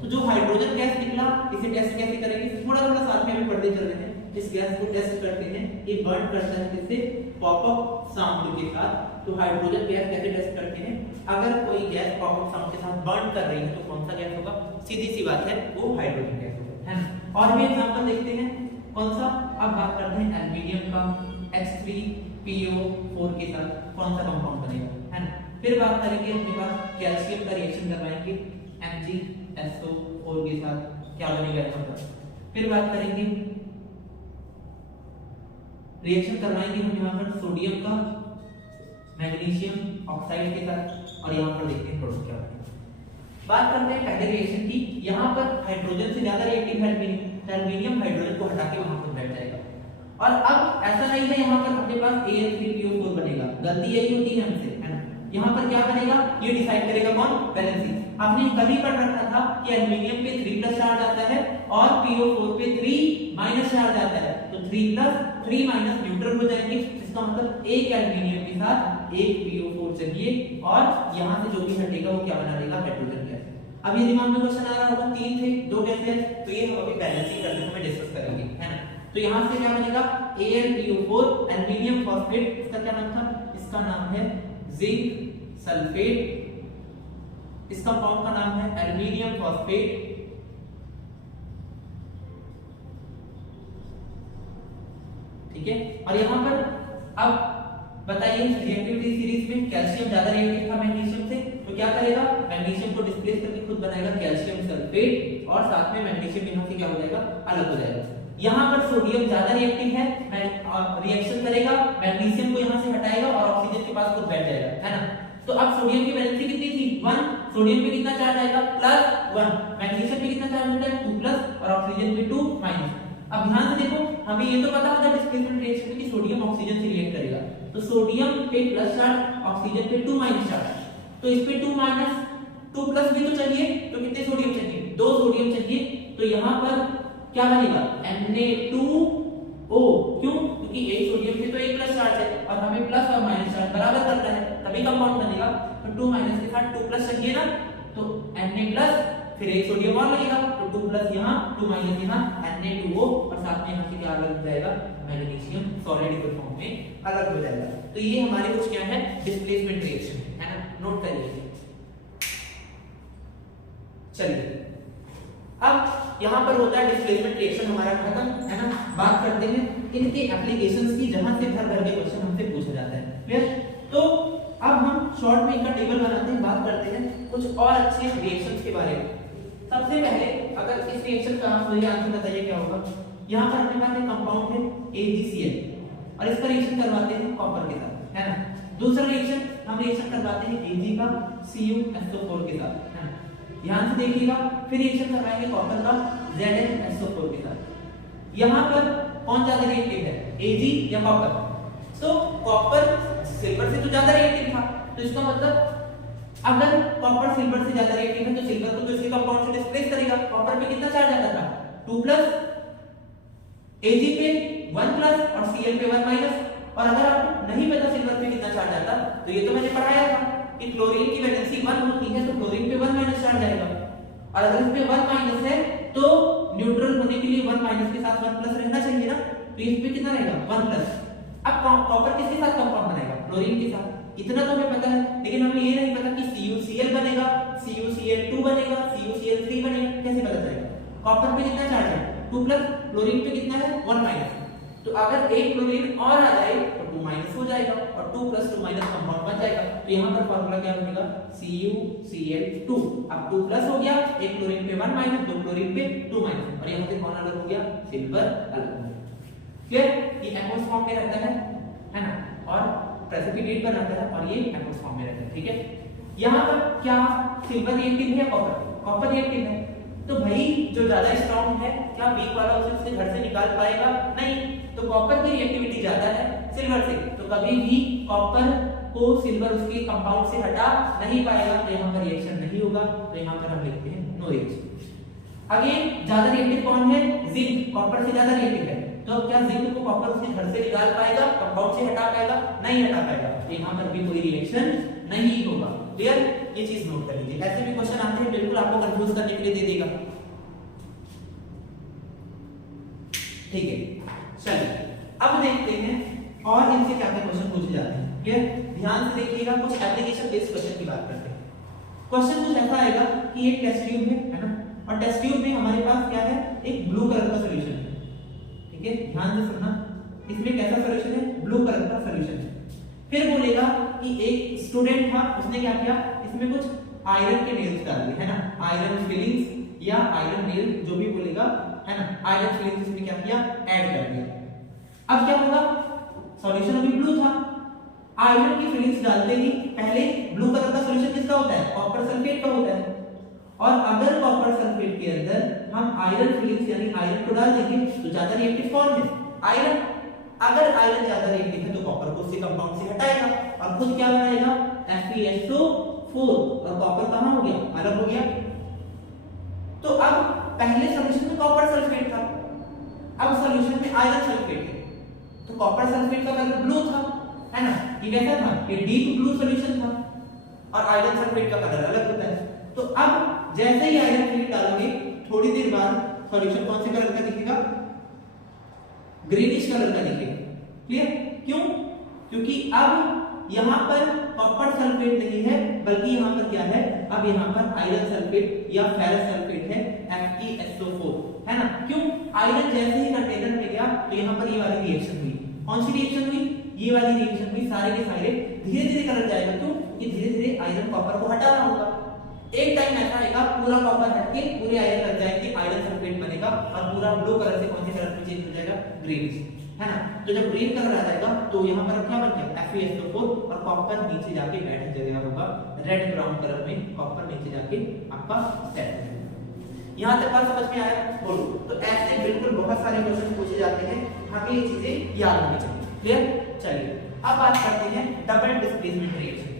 तो जो हाइड्रोजन गैस निकला, इसे टेस्ट कैसे करेंगे, थोड़ा थोड़ा साथ में अभी पढ़ते चल रहे हैं। इस गैस को टेस्ट करते हैं, ये बर्न करता है किससे, पॉपअप साउंड के साथ। तो हाइड्रोजन गैस कैसे टेस्ट करते हैं, अगर कोई गैस पॉपअप साउंड के साथ बर्न कर रही है तो कौन सा गैस होगा, सीधी सी बात है, वो हाइड्रोजन गैस होगा, है ना। और भी एग्जांपल देखते हैं, कौन सा, अब बात करते हैं एल्युमिनियम का, H3PO4 के साथ कौन सा कंपाउंड बनेगा, है ना। फिर बात करेंगे अपने पास कैल्शियम का रिएक्शन करवाएंगे MgSO4 के साथ, क्या बनेगा इसका। फिर बात करेंगे, रिएक्शन करवाएंगे हम यहाँ पर सोडियम का मैग्नीशियम ऑक्साइड के साथ, और यहाँ पर देखते हैं प्रोडक्ट क्या बनेगा। बात करते हैं पहले रिएक्शन की, यहाँ पर हाइड्रोजन से ज्यादा रिएक्टिव है एल्युमिनियम, हाइड्रोजन को हटा के वहां पर बैठ जाएगा। और अब ऐसा नहीं है यहाँ पर अपने पास Al3PO4 बनेगा, गलती यही होती है हमसे, है ना। यहाँ पर क्या बनेगा, ये डिसाइड करेगा कौन, वैलेंसी। आपने कभी पढ़ रखा था कि एल्युमिनियम पे 3+ चार्ज आता है और PO4 पे 3- चार्ज आता है, तो 3+, 3- न्यूट्रल हो जाएंगे। इसका मतलब एक एल्युमिनियम के साथ एक PO4 चाहिए, और यहाँ से जो भी हटेगा वो क्या बना देगा, हाइड्रोजन गैस। अब ये दिमाग में क्वेश्चन आ रहा होगा, 3 थे 2 कैसे है, तो ये हम अभी बैलेंसिंग करते समय डिस्कस करेंगे, है ना। तो यहाँ से क्या बनेगा, AlPO4 एल्युमिनियम फॉस्फेट, इसका क्या नाम था, इसका नाम है जिंक सल्फेट, इस कंपाउंड का नाम है एल्युमिनियम फॉस्फेट। ठीक है, और यहाँ पर अब बताइए रिएक्टिविटी सीरीज में कैल्शियम ज्यादा रिएक्टिव था मैग्नीशियम से, तो क्या करेगा, मैग्नीशियम को डिस्प्लेस करके खुद बनाएगा कैल्शियम सल्फेट, और साथ में मैग्नीशियम यहाँ से क्या हो जाएगा, अलग हो जाएगा। यहाँ पर सोडियम ज्यादा रिएक्टिव है, रिएक्शन करेगा, मैग्नीशियम को यहाँ से हटाएगा और ऑक्सीजन के पास खुद बैठ जाएगा, है ना। तो अब सोडियम की वैलेंसी कितनी थी, 1, सोडियम पे कितना चार्ज आएगा, +1, मैग्नीशियम पे कितना चार्ज होता है, 2+, और ऑक्सीजन पे 2-। अब ध्यान से देखो, हमें ये तो पता होता है डिस्प्लेसमेंट रिएक्शन में कि सोडियम ऑक्सीजन से रिएक्ट करेगा, तो सोडियम पे प्लस चार्ज, ऑक्सीजन पे 2- चार्ज, तो इस पे 2+ भी तो चाहिए, तो कितने सोडियम चाहिए, 2 सोडियम चाहिए। तो यहाँ पर क्या बनेगा, Na2O, क्यों, क्योंकि एक सोडियम से तो एक प्लस चार्ज है और हमें प्लस और माइनस चार्ज बराबर करना है, तभी कंपाउंड बनेगा। तो 2- के साथ 2+ चाहिए ना, तो Na+, फिर एक सोडियम और लगेगा, तो 2+ यहाँ 2- यहाँ Na2O, और साथ में यहाँ से क्या अलग हो जाएगा, मैग्नीशियम सॉलिड के फॉर्म में अलग हो जाएगा। तो ये हमारे कुछ क्या है, डिस्प्लेसमेंट रिएक्शन है ना, नोट करिए। चलिए अब यहाँ पर होता है डिस्प्लेसमेंट रिएक्शन हमारा खत्म, है ना। बात करते हैं इनके एप्लीकेशंस की, जहां से भर भर के क्वेश्चन हमसे पूछा जाता है, क्लियर। तो अब हम शॉर्ट में इनका टेबल बनाते हैं, बात करते हैं कुछ और अच्छे रिएक्शंस के बारे में। सबसे पहले अगर इस रिएक्शन का मुझे आंसर बताइए क्या होगा। यहाँ पर अपने पास एक कंपाउंड है AgCl, और इसका रिएक्शन करवाते हैं कॉपर के साथ, है ना। दूसरा रिएक्शन हम रिएक्शन करवाते हैं Ag का CuSO4 के साथ, है ना। ध्यान से देखिएगा, फिर रिएक्शन करवाएंगे कॉपर का ZnSO4 के साथ। यहाँ पर कौन ज्यादा रिएक्टिव है, Ag या कॉपर। तो कॉपर सिल्वर से तो ज्यादा रिएक्टिव था, तो इसका मतलब अगर कॉपर सिल्वर से ज्यादा रिएक्टिव है तो सिल्वर को तो इसके कंपाउंड से डिस्प्लेस करेगा। कॉपर पे कितना चार्ज आता था, 2+, Ag पे 1+, और Cl पे 1-। और अगर आपको नहीं पता सिल्वर पे कितना चार्ज आता, तो ये तो मैंने पढ़ाया था कि क्लोरीन की वैलेंसी 1 होती है, तो क्लोरीन पे 1- चार्ज आएगा, और अगर इस पे 1- है तो न्यूट्रल होने के लिए 1 माइनस के साथ 1 प्लस रहना चाहिए ना, तो इसमें कितना रहेगा 1 प्लस। अब कॉपर किसके साथ कंपाउंड बनेगा, क्लोरीन के साथ, इतना तो हमें पता है, लेकिन हमें ये नहीं पता कि CuCl बनेगा, CuCl2 बनेगा, CuCl3 बनेगा, कैसे पता चलेगा। कॉपर पे कितना चार्ज है 2 प्लस, क्लोरीन पे कितना है 1 माइनस, तो अगर एक क्लोरीन और आ जाए तो 2 माइनस हो जाएगा और 2 प्लस 2 माइनस कंपाउंड बन जाएगा। तो यहाँ पर फार्मूला क्या बनेगा CuCl2। अब 2 प्लस हो गया, एक क्लोरीन पे 1 माइनस, दो क्लोरीन पे 2 माइनस, और यहाँ से कौन अलग हो गया, सिल्वर अलग हो गया। क्लियर, ये एक्वस फॉर्म में रहता है ना, और प्रेसिपिटेट पर रहता है और ये एक्वस फॉर्म में रहता है। ठीक है, यहाँ पर क्या सिल्वर रिएक्टिव है या कॉपर रिएक्टिव है, तो भाई जो ज्यादा स्ट्रांग है, क्या वीक वाला उसे उसके घर से निकाल पाएगा, नहीं, तो कॉपर की रिएक्टिविटी ज्यादा है सिल्वर से, तो कभी भी कॉपर को सिल्वर उसके कंपाउंड से हटा नहीं पाएगा, तो यहाँ पर रिएक्शन नहीं होगा, तो यहाँ पर हम लिखते हैं नो रिएक्शन। अगेन ज्यादा रिएक्टिव कौन है, जिंक कॉपर से ज्यादा रिएक्टिव है, तो अब क्या जिंक को कॉपर उसके घर से निकाल पाएगा, कंपाउंड से हटा पाएगा, नहीं हटा पाएगा, तो यहाँ पर भी कोई रिएक्शन नहीं होगा। क्लियर, ये चीज नोट कर लीजिए, ऐसे भी क्वेश्चन आते हैं, बिल्कुल आपको कंफ्यूज करने के लिए दे देगा। ठीक है, चलिए अब देखते हैं और इनसे क्या क्या क्वेश्चन पूछे जाते हैं। क्लियर, ध्यान से देखिएगा, कुछ एप्लीकेशन बेस्ड क्वेश्चन की बात करते हैं। क्वेश्चन कुछ ऐसा आएगा कि एक टेस्ट ट्यूब है ना, और टेस्ट ट्यूब में हमारे पास क्या है, एक ब्लू कलर का सॉल्यूशन है। ठीक है, ध्यान से सुनना, इसमें कैसा सॉल्यूशन है, ब्लू कलर का सॉल्यूशन है। फिर बोलेगा कि एक स्टूडेंट था, उसने क्या किया, इसमें कुछ आयरन के नेल्स डाल दिए, है ना, आयरन फिलिंग्स या आयरन नेल जो भी बोलेगा, है ना, आयरन फिलिंग्स इसमें क्या किया, ऐड कर दिया। अब क्या होगा, सॉल्यूशन अभी ब्लू था, आयरन की फिलिंग्स डालते ही पहले ब्लू कलर का सॉल्यूशन किसका होता है, कॉपर सल्फेट का होता है, और अगर कॉपर सल्फेट के अंदर हम आयरन फिलिंग्स यानी आयरन को डाल देंगे तो ज्यादा रिएक्टिव कौन है, आयरन। अगर आयरन ज्यादा रिएक्टिव है तो कॉपर को उसके कंपाउंड से हटाएगा और खुद क्या बनाएगा, FeSO4, और कॉपर कहां हो गया, अलग हो गया। तो अब पहले सॉल्यूशन में कॉपर सल्फेट था, अब सॉल्यूशन में आयरन सल्फेट है, तो कॉपर सल्फेट का कलर ब्लू था, है ना, ये कैसा था, ये डीप ब्लू सॉल्यूशन था, और आयरन सल्फेट का कलर अलग होता है। तो अब जैसे ही आयरन फिलिंग डालोगे, थोड़ी देर बाद सॉल्यूशन कौन से कलर का दिखेगा, ग्रीनिश कलर का दिखेगा। क्लियर, क्यों, क्योंकि अब यहाँ पर कॉपर सल्फेट नहीं है, बल्कि यहाँ पर क्या है, अब यहाँ पर आयरन सल्फेट या फेरस सल्फेट है, FeSO4, है ना। क्यों, आयरन जैसे ही कंटेनर में गया तो यहाँ पर ये वाली रिएक्शन हुई, कौन सी रिएक्शन हुई, ये वाली रिएक्शन हुई, सारे के सारे धीरे धीरे कलर जाएगा, क्यों, कि धीरे धीरे आयरन कॉपर को हटा रहा होगा। एक टाइम ऐसा आएगा पूरा कॉपर हटके पूरे आयरन लग जाएंगे, आयरन सल्फेट बनेगा और पूरा ब्लू कलर से कौन से कलर में चेंज हो जाएगा, ग्रीन, है ना। तो जब ग्रीन कलर आ जाएगा तो यहाँ पर क्या बन गया, FeSO4, और कॉपर नीचे जाके बैठ जाएगा, होगा रेड ब्राउन कलर में, कॉपर नीचे जाके आपका सेट हो जाएगा। यहाँ तक बात समझ में आया, बोलो। तो ऐसे बिल्कुल बहुत सारे क्वेश्चन पूछे जाते हैं, हमें ये चीजें याद होनी चाहिए। क्लियर, चलिए अब बात करते हैं double displacement reaction.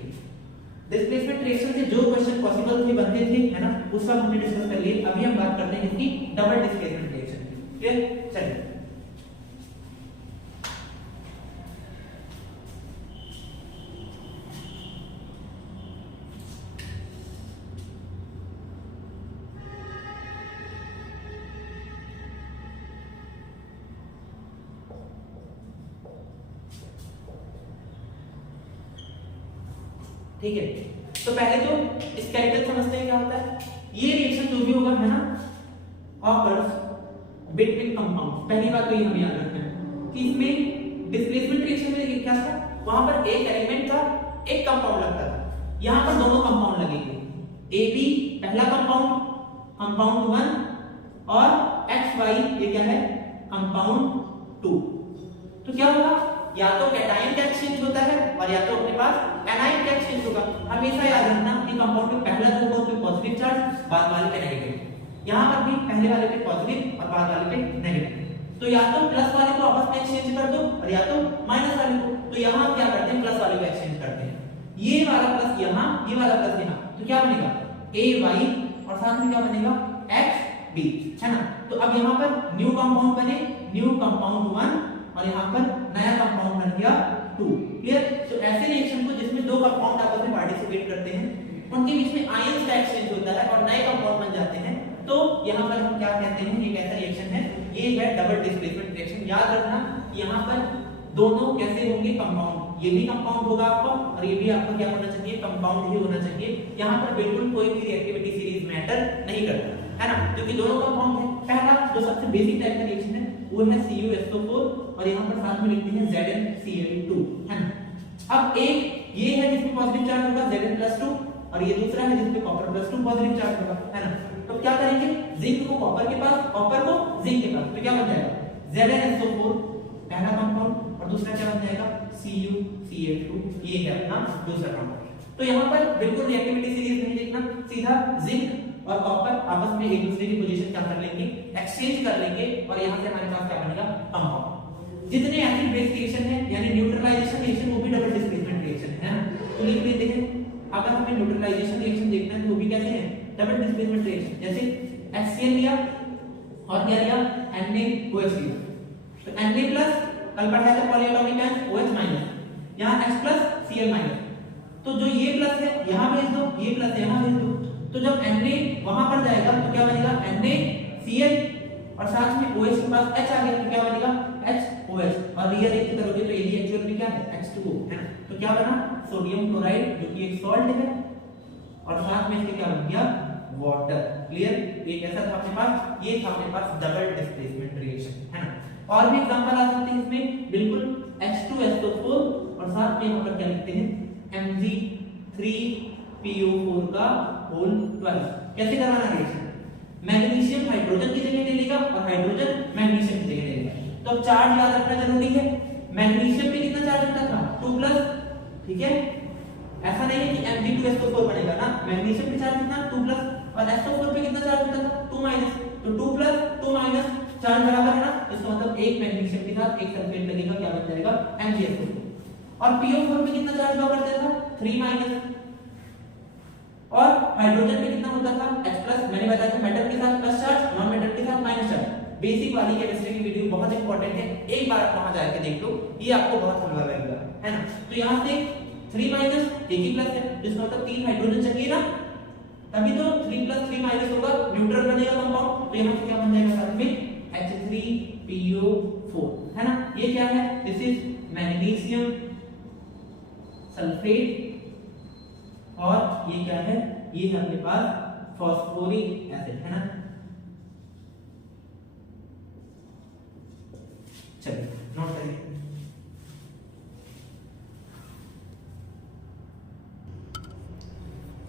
Displacement reaction से जो क्वेश्चन पॉसिबल थे, बनते थे, है ना, वो सब हमने डिस्कस कर लिए। अभी हम बात करते हैं इसकी डबल डिस्प्लेसमेंट रिएक्शन की। क्लियर, चलिए ठीक है, तो पहले तो स्केलेटल समझते हैं क्या होता है। ये रिएक्शन जो भी होगा, है ना, ऑकर्स बिटवीन कंपाउंड्स। पहली बात तो ये हमें याद रखना है कि इसमें डिस्प्लेसमेंट रिएक्शन में क्या था, वहां पर एक एलिमेंट था, एक कंपाउंड लगता था, यहां पर दोनों कंपाउंड लगेंगे, AB पहला कंपाउंड, कंपाउंड 1, और XY ये क्या है, कंपाउंड 2। तो क्या होगा, या तो कैटायन का एक्सचेंज होता है और या तो अपने पास एनायन का एक्सचेंज होगा। हमेशा याद रखना कि कंपाउंड में पहला जो होगा उसमें पॉजिटिव चार्ज, बाद वाले पे नेगेटिव। यहां पर भी पहले वाले पे पॉजिटिव और बाद वाले पे नेगेटिव। तो या तो प्लस वाले को आपस में एक्सचेंज कर दो और या तो माइनस वाले को। तो यहां क्या करते हैं, प्लस वाले को एक्सचेंज करते हैं, ये वाला प्लस यहां, ये वाला प्लस यहां, तो क्या बनेगा AY और साथ में क्या बनेगा XB, है ना। तो अब यहां पर न्यू कंपाउंड बने, न्यू कंपाउंड 1 और यहाँ पर नया कंपाउंड बन गया 2। क्लियर, तो ऐसे रिएक्शन को जिसमें दो कंपाउंड आपस में पार्टिसिपेट करते हैं, उनके बीच में आयंस का एक्सचेंज होता है और नए कंपाउंड बन जाते हैं, तो यहाँ पर हम क्या कहते हैं, ये कैसा रिएक्शन है, ये है डबल डिस्प्लेसमेंट रिएक्शन। याद रखना यहाँ पर दोनों कैसे होंगे, कंपाउंड, ये भी कंपाउंड होगा आपका और ये भी आपका क्या होना चाहिए, कंपाउंड ही होना चाहिए। यहाँ पर बिल्कुल कोई भी रिएक्टिविटी सीरीज मैटर नहीं करता है ना, क्योंकि दोनों कंपाउंड है। पहला जो सबसे बेसिक टाइप का रिएक्शन है वो है CuSO4 और यहाँ पर साथ में लिखते हैं ZnCl2 है ना। अब एक ये है जिसमें पॉजिटिव चार्ज होगा Zn+2 और ये दूसरा है जिसमें Copper+2 पॉजिटिव चार्ज होगा है ना। तो क्या करेंगे, जिंक को कॉपर के पास, कॉपर को जिंक के पास, तो क्या बन जाएगा ZnSO4 पहला कंपाउंड और दूसरा क्या बन जाएगा CuCl2, ये है अपना दूसरा कंपाउंड। तो यहाँ पर बिल्कुल रिएक्टिविटी सीरीज नहीं देखना, सीधा जिंक और कॉपर आपस में एक दूसरे की पोजीशन क्या कर लेंगे, एक्सचेंज कर लेंगे और यहाँ से हमारे पास क्या बनेगा, कंपाउंड। जितने एसिड बेस रिएक्शन है यानी न्यूट्रलाइजेशन रिएक्शन वो भी डबल डिस्प्लेसमेंट रिएक्शन है ना। तो लिख लेते हैं, अगर हमें न्यूट्रलाइजेशन रिएक्शन देखना है तो वो भी कैसे है, डबल डिस्प्लेसमेंट रिएक्शन। जैसे HCl लिया और क्या लिया, NaOH लिया, तो Na+ कल पढ़ा था पॉलीएटॉमिक आयन OH-, यहाँ H+Cl-, तो जो ये प्लस है यहाँ भेज दो, ये प्लस है यहाँ भेज दो, तो जब Na वहां पर जाएगा तो क्या बनेगा NaCl और साथ में OH के पास H आ गया तो क्या बनेगा HOH और रियल एक करोगे तो ये एक्चुअल में क्या है H2O है ना। तो क्या बना, सोडियम क्लोराइड जो कि एक सॉल्ट है और साथ में इसके क्या बन गया, वाटर। क्लियर, ये कैसा था अपने पास, ये था अपने पास डबल डिस्प्लेसमेंट रिएक्शन है ना। और भी एग्जांपल आ सकते हैं इसमें, बिल्कुल H2SO4 और साथ में यहाँ पर क्या लिखते हैं Mg3PO4 का होल 12। कैसे करवाना रिएक्शन, मैग्नीशियम हाइड्रोजन की जगह ले लेगा और हाइड्रोजन मैग्नीशियम की जगह ले लेगा। तो चार्ज याद रखना जरूरी है, मैग्नीशियम पे कितना चार्ज होता था 2+, ठीक है, ऐसा नहीं है कि Mg2SO4 बनेगा ना, मैग्नीशियम पे चार्ज कितना 2+ और SO4 पे कितना चार्ज होता था 2-, तो 2+, 2- चार्ज बराबर है ना, इसका मतलब एक मैग्नीशियम के साथ एक सल्फेट लगेगा, क्या बन जाएगा MgSO4। और PO4 पे कितना चार्ज हुआ करता था 3-, और हाइड्रोजन पे कितना होता था H+, मैंने बताया था मेटल के साथ प्लस चार्ज, नॉन मेटल के साथ माइनस चार्ज। बेसिक वाली केमिस्ट्री की वीडियो बहुत इंपॉर्टेंट है, एक बार आप वहां जाके देख लो, ये आपको बहुत हलवा लगेगा है ना। तो यहाँ से 3- एक ही प्लस है, जिसका मतलब 3 हाइड्रोजन चाहिए ना, तभी तो 3+, 3- होगा, न्यूट्रल बनेगा कंपाउंड। तो यहाँ से क्या बन जाएगा साथ में H3PO4 है ना। ये क्या है, दिस इज मैग्नीशियम सल्फेट और ये क्या है, ये है अपने पास फॉस्फोरिक एसिड है ना। चलिए नोट करिए,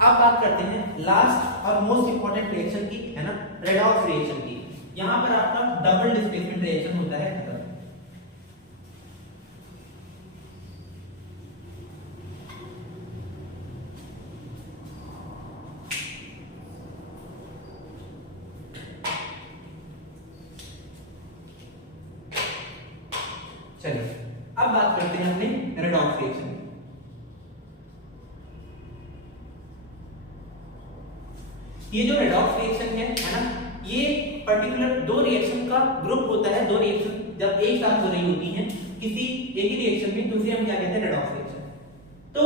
अब बात करते हैं लास्ट और मोस्ट इंपॉर्टेंट रिएक्शन की है ना, रेडॉक्स रिएक्शन की। यहां पर आपका डबल डिस्प्लेसमेंट रिएक्शन होता है। चलिए अब बात करते हैं अपने रेडॉक्स रिएक्शन। ये जो रेडॉक्स रिएक्शन है ना, ये पर्टिकुलर दो रिएक्शन का ग्रुप होता है। दो रिएक्शन जब एक साथ हो रही होती हैं किसी एक ही रिएक्शन में, दूसरे हम क्या कहते हैं रेडॉक्स रिएक्शन। तो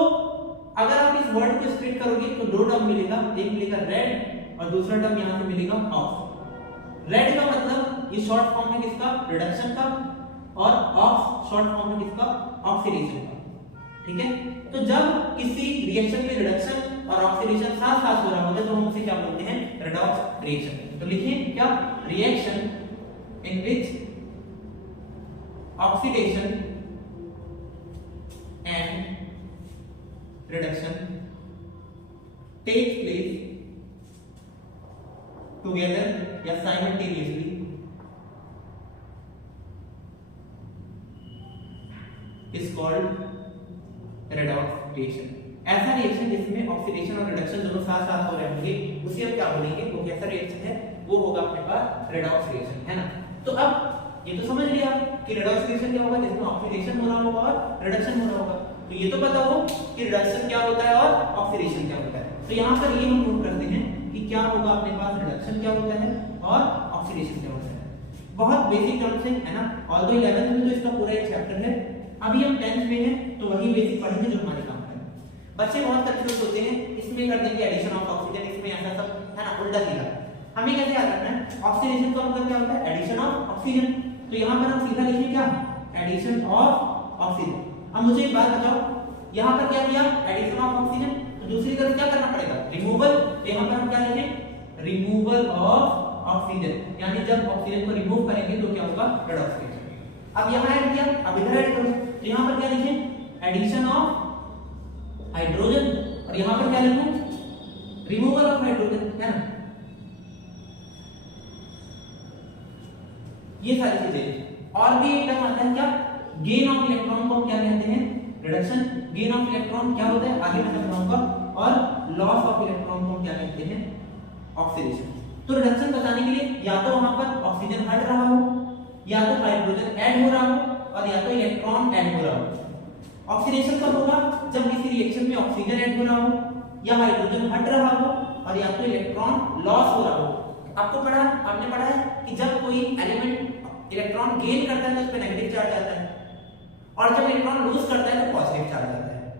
अगर आप इस वर्ड को स्प्लिट करोगे तो दो टर्म मिलेगा, एक मिलेगा रेड और दूसरा टर्म यहां से मिलेगा ऑक्स। रेड का मतलब ये शॉर्ट फॉर्म है किसका, रिडक्शन का, और ऑक्स शॉर्ट फॉर्म है किसका, ऑक्सीडेशन का। ठीक है, तो जब किसी रिएक्शन में रिडक्शन और ऑक्सीडेशन साथ साथ हो रहा होता है तो हम उसे क्या बोलते हैं, रेडॉक्स रिएक्शन। तो लिखिए क्या, reaction in which oxidation and reduction takes place together या simultaneously is called redox reaction। ऐसा रिएक्शन जिसमें ऑक्सीडेशन और रिडक्शन दोनों साथ साथ हो रहे होंगे उसे हम क्या बोलेंगे, वो कैसा रिएक्शन है, वो होगा अपने पास रेडॉक्स रिएक्शन है ना। तो अब ये तो समझ लिया कि रेडॉक्स रिएक्शन क्या होगा, जिसमें ऑक्सीडेशन हो रहा होगा और रिडक्शन हो रहा होगा। तो ये तो पता हो कि रिडक्शन क्या होता है और ऑक्सीडेशन क्या होता है। तो यहाँ पर ये हम नोट करते हैं कि क्या होगा अपने पास, रिडक्शन क्या होता है और ऑक्सीडेशन क्या होता है। बहुत बेसिक टर्म्स है ना, ऑल्दो 11th में तो इसका पूरा एक चैप्टर है, अभी हम 10th में हैं तो वही बेसिक पढ़ेंगे जो हमारे काम है। बच्चे बहुत कंफ्यूज होते हैं, इसमें कर देंगे एडिशन ऑफ ऑक्सीजन, इसमें ऐसा सब है ना, उल्टा सीधा। हमें कैसे याद रखना है, ऑक्सीडेशन का मतलब क्या होता है, एडिशन ऑफ ऑक्सीजन। तो यहाँ पर हम सीधा लिखें क्या, एडिशन ऑफ ऑक्सीजन। अब मुझे एक बात बताओ, यहाँ पर क्या किया, एडिशन ऑफ ऑक्सीजन, तो दूसरी तरफ क्या करना पड़ेगा, रिमूवल। तो यहाँ पर हम क्या लिखें, रिमूवल ऑफ ऑक्सीजन, यानी जब ऑक्सीजन को रिमूव करेंगे तो क्या होगा, रेडॉक्सिफिकेशन। अब यहाँ ऐड किया, अब इधर ऐड करो, तो यहाँ पर क्या लिखें, एडिशन ऑफ हाइड्रोजन, और यहाँ पर क्या लिखूं, रिमूवल ऑफ हाइड्रोजन, है ना। ये सारी चीजें। और भी एक टर्म आता है क्या, गेन ऑफ इलेक्ट्रॉन को हम क्या कहते हैं, रिडक्शन। गेन ऑफ इलेक्ट्रॉन क्या होता है, आगे मैं समझाऊंगा। और लॉस ऑफ इलेक्ट्रॉन को हम क्या कहते हैं, ऑक्सीडेशन। तो रिडक्शन बताने के लिए या तो वहां पर ऑक्सीजन हट रहा हो, या तो हाइड्रोजन ऐड हो रहा हो, और या तो इलेक्ट्रॉन ऐड हो रहा हो। ऑक्सीडेशन कब होगा, जब किसी रिएक्शन में ऑक्सीजन ऐड हो रहा हो, या हाइड्रोजन हट रहा हो, और या तो इलेक्ट्रॉन लॉस हो रहा हो। आपको पढ़ा, आपने पढ़ा है कि जब कोई एलिमेंट इलेक्ट्रॉन गेन करता है तो उस पर नेगेटिव चार्ज आता है, और जब इलेक्ट्रॉन लूज करता है तो पॉजिटिव चार्ज आता है।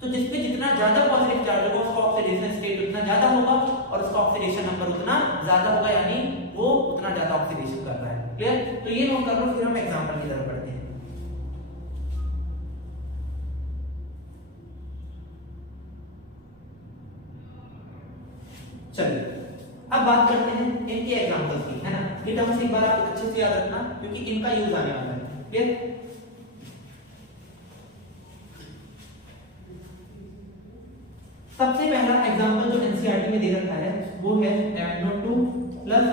तो जिस पे जितना ज्यादा पॉजिटिव चार्ज होगा उसका ऑक्सीडेशन स्टेट उतना ज्यादा होगा, और उसका ऑक्सीडेशन नंबर उतना ज्यादा होगा, यानी वो उतना ज्यादा ऑक्सीडेशन कर रहा है। क्लियर? तो ये नोट कर लो, फिर हम एग्जांपल की तरफ बढ़ते हैं। चलिए अब बात करते हैं इनके एग्जांपल्स की, है ना। ये टर्म्स एक बार आप अच्छे से याद रखना, क्योंकि इनका यूज आने वाला है। क्लियर? सबसे पहला एग्जांपल जो एनसीईआरटी में दे रखा है वो है MnO2 प्लस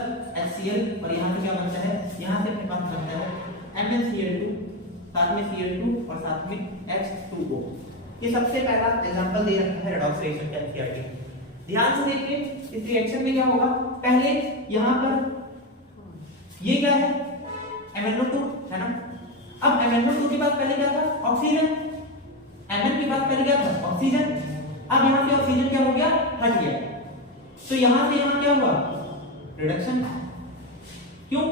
HCl, और यहाँ से क्या बनता है, यहाँ से अपने पास बनता है MnCl2, साथ में Cl2 और साथ में H2O। ये सबसे पहला एग्जांपल दे रखा है रेडॉक्स रिएक्शन का एनसीईआरटी। ध्यान से देखिए, इस रिएक्शन में क्या होगा, पहले यहाँ पर ये क्या है, MnO2, है ना। अब MnO2 के पास पहले क्या था, ऑक्सीजन। Mn के पास पहले क्या था, ऑक्सीजन। अब यहाँ पे ऑक्सीजन क्या हो गया, हट गया, तो यहाँ से यहाँ क्या हुआ, रिडक्शन। क्यों,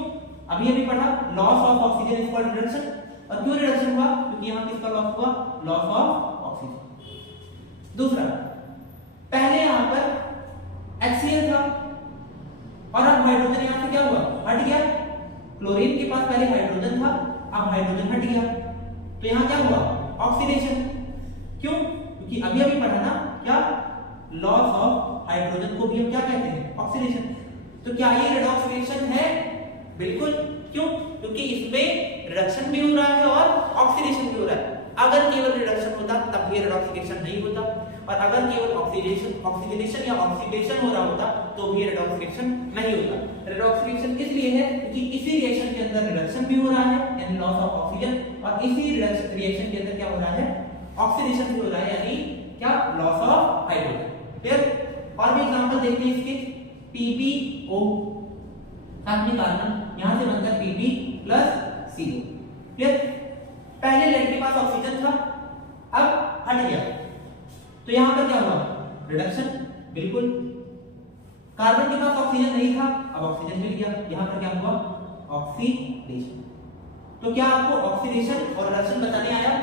अभी पढ़ा, loss of oxygen is called reduction. और क्यों रिडक्शन हुआ, क्योंकि यहाँ किसका लॉस हुआ, लॉस ऑफ ऑक्सीजन। दूसरा, पहले यहाँ पर HCl था, और अब हाइड्रोजन यहाँ से क्या हुआ, हट गया। क्लोरीन के पास पहले हाइड्रोजन था, अब हाइड्रोजन हट गया, तो यहाँ क्या हुआ, ऑक्सीडेशन। क्यों, क्योंकि अभी पढ़ा ना क्या, लॉस ऑफ हाइड्रोजन को भी हम क्या कहते हैं, ऑक्सीडेशन। तो क्या ये रेडॉक्स रिएक्शन है, बिल्कुल। क्यों, क्योंकि इसमें रिडक्शन भी हो रहा है और ऑक्सीडेशन भी हो रहा है। अगर केवल रिडक्शन होता तब ये रेडॉक्स रिएक्शन नहीं होता, और अगर केवल ऑक्सीडेशन या ऑक्सीडेशन हो रहा होता तो भी रेडॉक्स रिएक्शन नहीं होता। रेडॉक्स रिएक्शन इसलिए है क्योंकि इसी रिएक्शन के अंदर रिडक्शन भी हो रहा है, यानी लॉस ऑफ ऑक्सीजन, और इसी रिएक्शन के अंदर क्या हो रहा है, ऑक्सीडेशन भी हो रहा है, यानी क्या, लॉस ऑफ हाइड्रोजन। क्लियर? और भी एग्जांपल देखते हैं इसके, PbO, साथ में कार्बन, यहां से बनता है Pb प्लस CO। क्लियर? पहले लेड के पास ऑक्सीजन था, अब हट गया, तो यहां पर क्या हुआ, रिडक्शन, बिल्कुल। कार्बन के पास ऑक्सीजन नहीं था, अब ऑक्सीजन मिल गया, यहां पर क्या हुआ, ऑक्सीडेशन। तो क्या आपको ऑक्सीडेशन और रिडक्शन बताने आया?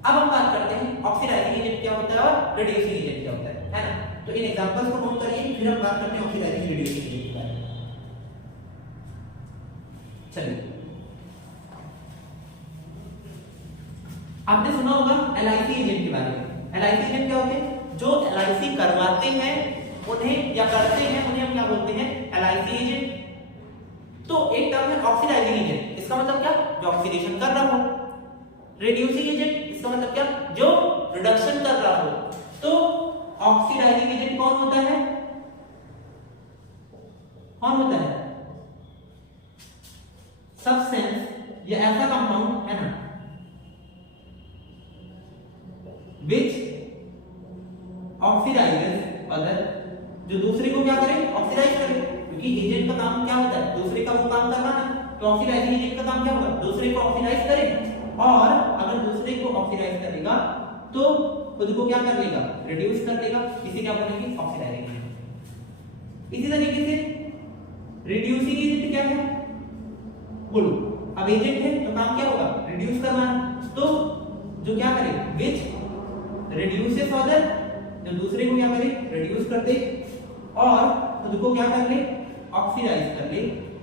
अब हम बात करते हैं ऑक्सीडाइजिंग एजेंट क्या होता है और रिड्यूसिंग एजेंट क्या होता है ना। तो इन एग्जांपल्स को नोट करिए, फिर हम बात करते हैं ऑक्सीडाइजिंग रिड्यूसिंग एजेंट के बारे में। चलिए, आपने सुना होगा LIC एजेंट के बारे में। LIC एजेंट क्या होते हैं, जो LIC करवाते हैं उन्हें या करते हैं उन्हें हम क्या बोलते हैं, LIC एजेंट। तो एक टर्म है ऑक्सीडाइजिंग एजेंट, इसका मतलब क्या, जो ऑक्सीडेशन कर रहा हो। रिड्यूसिंग एजेंट, इसका मतलब क्या, जो रिडक्शन कर रहा हो। तो ऑक्सीडाइजिंग एजेंट कौन होता है, कौन होता है, सब्सटेंस या ऐसा कंपाउंड, है ना, which oxidizes other, जो दूसरे को क्या करे, ऑक्सीडाइज करे। क्योंकि एजेंट का काम क्या होता है, दूसरे का वो काम करवाना। तो ऑक्सीडाइजिंग एजेंट का काम क्या होगा, दूसरे को ऑक्सीडाइज करे, और अगर दूसरे को ऑक्सीडाइज करेगा तो खुद को क्या कर लेगा, रिड्यूस कर लेगा, इसे क्या बोलेंगे, ऑक्सीडाइजिंग एजेंट। इसी तरीके से रिड्यूसिंग एजेंट क्या है, बोलो, अब एजेंट है तो काम क्या होगा, रिड्यूस करवाना। तो जो क्या करे, विच रिड्यूसेस अदर, जो दूसरे को क्या करे, रिड्यूस कर दे, और खुद को क्या कर ले, ऑक्सीडाइज कर ले,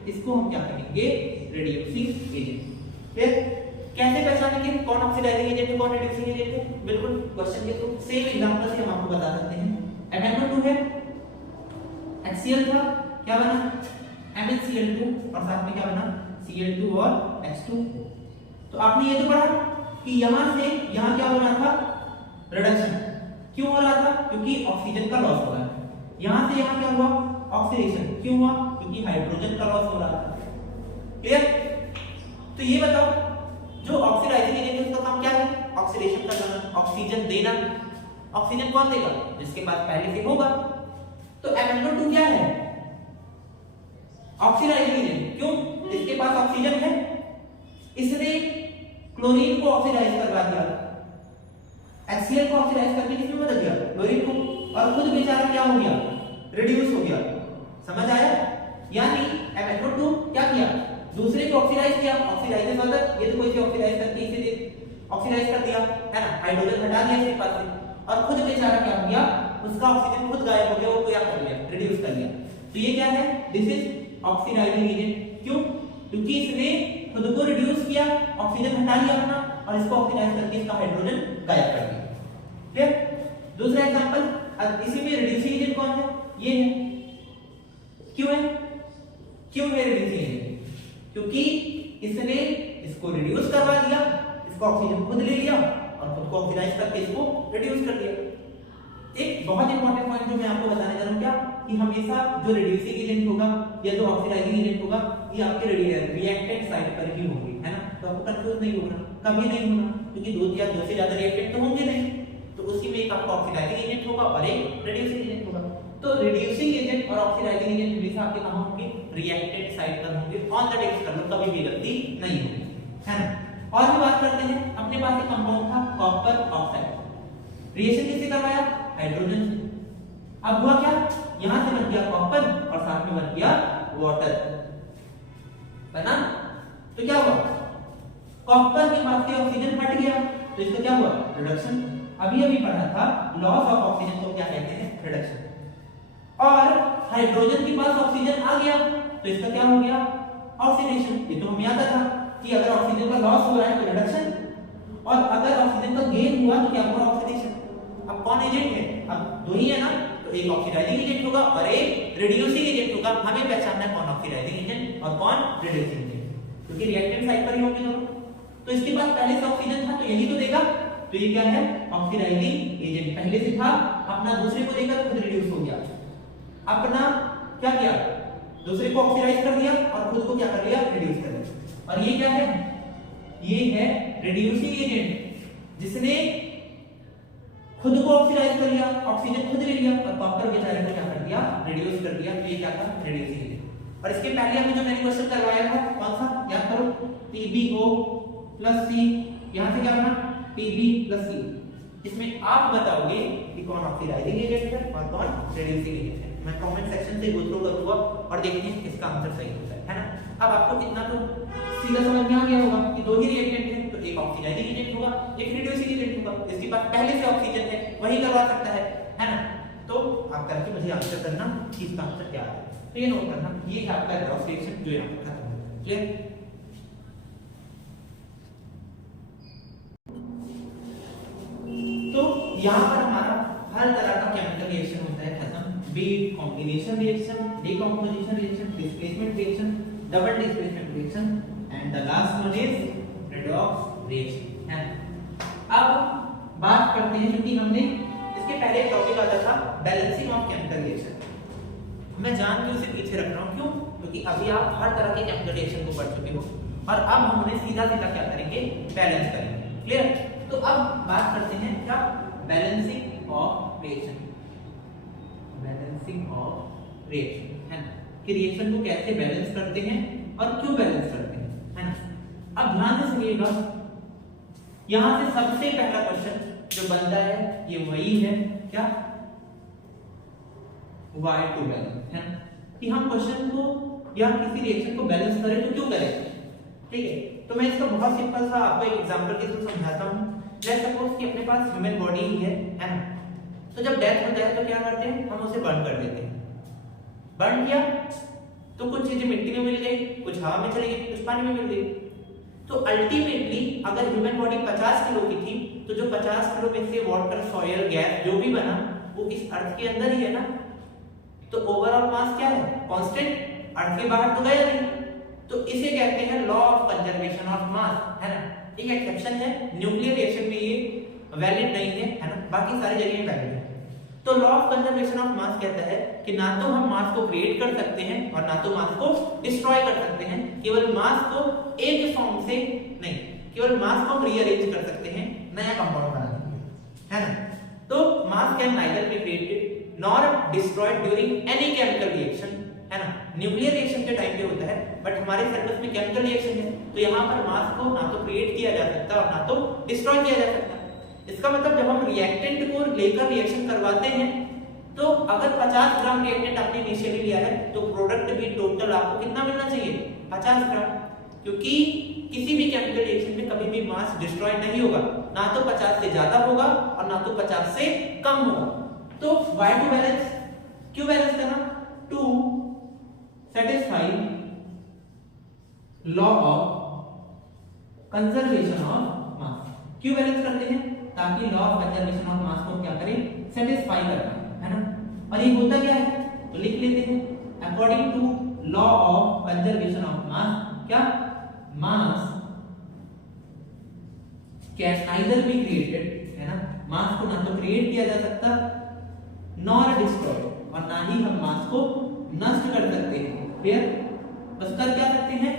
इसको हम क्या करेंगे, रिड्यूसिंग एजेंट। फिर कैसे पहचानेंगे कौन ऑक्सीडाइजिंग एजेंट है कौन रिड्यूसिंग एजेंट है? बिल्कुल क्वेश्चन के थ्रू सेम एग्जांपल से हम आपको बता सकते हैं। MnO2 है, HCl था, क्या बना MnCl2 और साथ में क्या बना Cl2 और H2। तो आपने ये तो पढ़ा कि यहां से यहां क्या हो रहा था, रिडक्शन। क्यों हो रहा था? क्योंकि ऑक्सीजन का लॉस हो रहा है। यहां से यहां क्या हुआ, ऑक्सीडेशन। क्यों हुआ? क्योंकि हाइड्रोजन का लॉस हो रहा था। क्लियर? तो ये बताओ, जो ऑक्सीडाइजिंग एजेंट है उसका काम क्या है, ऑक्सीडेशन करना, ऑक्सीजन देना। ऑक्सीजन कौन देगा? जिसके पास पहले से होगा। तो MnO2 क्या है, ऑक्सीडाइजिंग एजेंट। क्यों? इसके पास ऑक्सीजन है, इसने क्लोरीन को ऑक्सीडाइज करवा दिया, HCl को ऑक्सीडाइज करके किसमें बदल दिया, क्लोरीन को, और खुद बेचारा क्या हो गया, रिड्यूस हो गया। समझ आया? यानी MnO2 क्या किया, दूसरे को ऑक्सीडाइज किया, ऑक्सीडाइजेशन मतलब ये तो कोई भी ऑक्सीडाइज करके इसे ऑक्सीडाइज कर दिया है ना, हाइड्रोजन हटा दिया इसके पास से, और खुद बेचारा क्या हो गया, उसका ऑक्सीजन खुद गायब हो गया, वो क्या कर लिया, रिड्यूस कर लिया। तो ये क्या है, दिस इज ऑक्सीडाइजिंग एजेंट। क्यों? क्योंकि इसने खुद को रिड्यूस किया, ऑक्सीजन हटा लिया अपना, और इसको ऑक्सीडाइज करके इसका हाइड्रोजन गायब कर दिया। ठीक? दूसरा एग्जांपल, अब इसी में रिड्यूसिंग एजेंट कौन है, ये है। क्यों है, क्यों है रिड्यूसिंग एजेंट? क्योंकि इसने इसको रिड्यूस करवा दिया, इसको ऑक्सीजन खुद ले लिया और खुद को ऑक्सीडाइज करके इसको रिड्यूस कर दिया। एक बहुत इंपॉर्टेंट पॉइंट जो मैं आपको बताने जा रहा हूं, क्या कि हमेशा जो रिड्यूसिंग एजेंट होगा या जो ऑक्सीडाइजिंग एजेंट होगा, ये आपके रिएक्टेंट साइड पर ही होंगे, है ना। तो आपको कंफ्यूज नहीं होना, कभी नहीं होना, क्योंकि दो से ज्यादा रिएक्टेंट तो होंगे नहीं। तो उसी में एक आपका ऑक्सीडाइजिंग एजेंट होगा और एक रिड्यूसिंग एजेंट होगा। तो रिड्यूसिंग एजेंट और ऑक्सीडाइजिंग एजेंट हमेशा आपके कहां होंगे, रिएक्टेंट साइड पर होंगे। ऑन द टेक्स्ट कर लो, कभी भी गलती नहीं होगी, है ना। और भी बात करते हैं, अपने पास एक कंपाउंड था कॉपर ऑक्साइड, रिएक्शन किससे करवाया, हाइड्रोजन से। अब हुआ क्या, यहां से बन गया कॉपर और साथ में बन गया वाटर, बना। तो क्या हुआ, कॉपर के पास से ऑक्सीजन हट गया, तो इसका क्या हुआ, रिडक्शन। अभी अभी पढ़ा था लॉस ऑफ ऑक्सीजन को क्या कहते हैं, रिडक्शन। और हाइड्रोजन के पास ऑक्सीजन आ गया, तो इसका क्या हो गया, ऑक्सीडेशन। ये तो हमें याद था कि अगर ऑक्सीजन का लॉस हुआ है तो रिडक्शन, और अगर ऑक्सीजन का गेन हुआ तो क्या हुआ, ऑक्सीडेशन। अब कौन एजेंट है, अब दो ही है ना, तो एक ऑक्सीडाइजिंग एजेंट होगा और एक रिड्यूसिंग एजेंट होगा। हमें पहचानना है कौन ऑक्सीडाइजिंग एजेंट और कौन रिड्यूसिंग एजेंट, क्योंकि रिएक्टेंट साइड पर ही होंगे दोनों। तो इसके पास पहले से ऑक्सीजन था तो यही तो देगा, तो ये क्या है, ऑक्सीडाइजिंग एजेंट। पहले से था, अपना दूसरे को देकर खुद रिड्यूस हो गया, अपना क्या किया, दूसरे को ऑक्सीडाइज कर दिया और खुद को क्या कर लिया, रिड्यूस कर दिया। और ये क्या है, ये है रिड्यूसिंग एजेंट, जिसने खुद को ऑक्सीडाइज कर लिया, ऑक्सीजन खुद ले लिया और कॉपर बेचारे को क्या कर दिया, रिड्यूस कर दिया। तो ये क्या था, रिड्यूसिंग एजेंट। और इसके पहले हमने जो मैंने क्वेश्चन करवाया था कौन सा, याद करो, PbO+C, यहां से क्या बना, Pb+C। इसमें आप बताओगे कि कौन ऑक्सीडाइजिंग एजेंट है और कौन रिड्यूसिंग एजेंट है। मैं कमेंट सेक्शन से गो थ्रू करूंगा और देखते हैं किसका आंसर सही होता है ना। अब आपको इतना तो सीधा समझ में आ गया होगा कि दो ही रिएक्टेंट हैं, तो एक ऑक्सीडाइजिंग एजेंट होगा, एक रिड्यूसिंग एजेंट होगा। इसके पास पहले से ऑक्सीजन है, वही करवा सकता है ना। तो आप करके मुझे आंसर करना कि इसका आंसर क्या है। तो ये नोट करना, ये है आपका क्रॉस रिएक्शन जो यहां पर खत्म हो। क्लियर? तो यहां पर हमारा हर तरह का केमिकल रिएक्शन होता है खत्म, b combination reaction, decomposition reaction, displacement reaction, double displacement reaction, and the last one is redox reaction, है। अब बात करते हैं, क्योंकि हमने इसके पहले एक टॉपिक आता था बैलेंसिंग ऑफ केमिकल रिएक्शन। मैं जान के उसे पीछे रख रहा हूं, क्यों, क्योंकि अभी आप हर तरह के केमिकल रिएक्शन को पढ़ चुके हो और अब हम उन्हें सीधा सीधा क्या करेंगे, बैलेंस करेंगे। क्लियर? तो अब बात करते हैं क्या, balancing of reaction. Balancing of reaction, है ना, कि रिएक्शन को कैसे बैलेंस करते हैं और क्यों बैलेंस करते हैं, है ना। अब ध्यान से सुनिएगा, यहां से सबसे पहला क्वेश्चन जो बनता है ये वही है, क्या, why to balance, है ना, कि हम क्वेश्चन को या किसी रिएक्शन को बैलेंस करें तो क्यों करें। ठीक है, तो मैं इसका बहुत सिंपल सा आपको एक एग्जांपल के थ्रू समझाता हूं। लेट्स सपोज कि अपने पास ह्यूमन बॉडी ही है ना। तो जब डेथ होता है तो क्या करते हैं, हम उसे बर्न कर देते हैं। बर्न किया, तो कुछ चीजें मिट्टी में मिल गई, कुछ हवा में चली गई, कुछ पानी में मिल गई। तो अल्टीमेटली अगर ह्यूमन बॉडी 50 किलो की थी तो जो 50 किलो में से वाटर, सॉयल, गैस जो भी बना वो इस अर्थ के अंदर ही है ना, तो ओवरऑल मास क्या है, कांस्टेंट, अर्थ के बाहर तो गया नहीं। तो इसे कहते हैं लॉ ऑफ कंजर्वेशन ऑफ मास, है ना। एक एक्सेप्शन है, न्यूक्लियर रिएक्शन में ये वैलिड नहीं है ना, बाकी सारी जगह वैलिड है। तो लॉ ऑफ कंजर्वेशन ऑफ मास कहता है कि ना तो हम मास को क्रिएट कर सकते हैं और ना तो मास को डिस्ट्रॉय कर सकते हैं, केवल मास को एक फॉर्म से नहीं, केवल मास को रीअरेंज कर सकते हैं नया कंपाउंड बनाने के लिए, है ना। तो मास can neither be created nor destroyed during any chemical reaction, है ना। न्यूक्लियर रिएक्शन के टाइम पे होता है, बट हमारे सिलेबस में केमिकल रिएक्शन है, तो यहाँ पर मास को ना तो क्रिएट किया जा सकता और ना तो डिस्ट्रॉय किया जा सकता। इसका मतलब जब हम रिएक्टेंट को लेकर रिएक्शन करवाते हैं तो अगर 50 ग्राम रिएक्टेंट आपने इनिशियली लिया है तो प्रोडक्ट भी टोटल आपको कितना मिलना चाहिए, 50 ग्राम, क्योंकि किसी भी केमिकल रिएक्शन में कभी भी मास डिस्ट्रॉय नहीं होगा, ना तो 50 से ज्यादा होगा और ना तो 50 से कम होगा। तो why to balance, क्यों बैलेंस करना, to satisfy law of conservation of mass. क्यों बैलेंस करते हैं, ताकि law of conservation of mass को क्या करें, सेटिस्फाई कर पाए, है ना। और ये होता क्या है तो लिख लेते हैं, according to law of conservation of mass, क्या, mass can neither be created, है ना, मास को ना तो क्रिएट किया जा सकता नॉर डिस्ट्रॉय, और ना ही हम मास को नष्ट कर सकते हैं। क्लियर, बस कर क्या सकते हैं,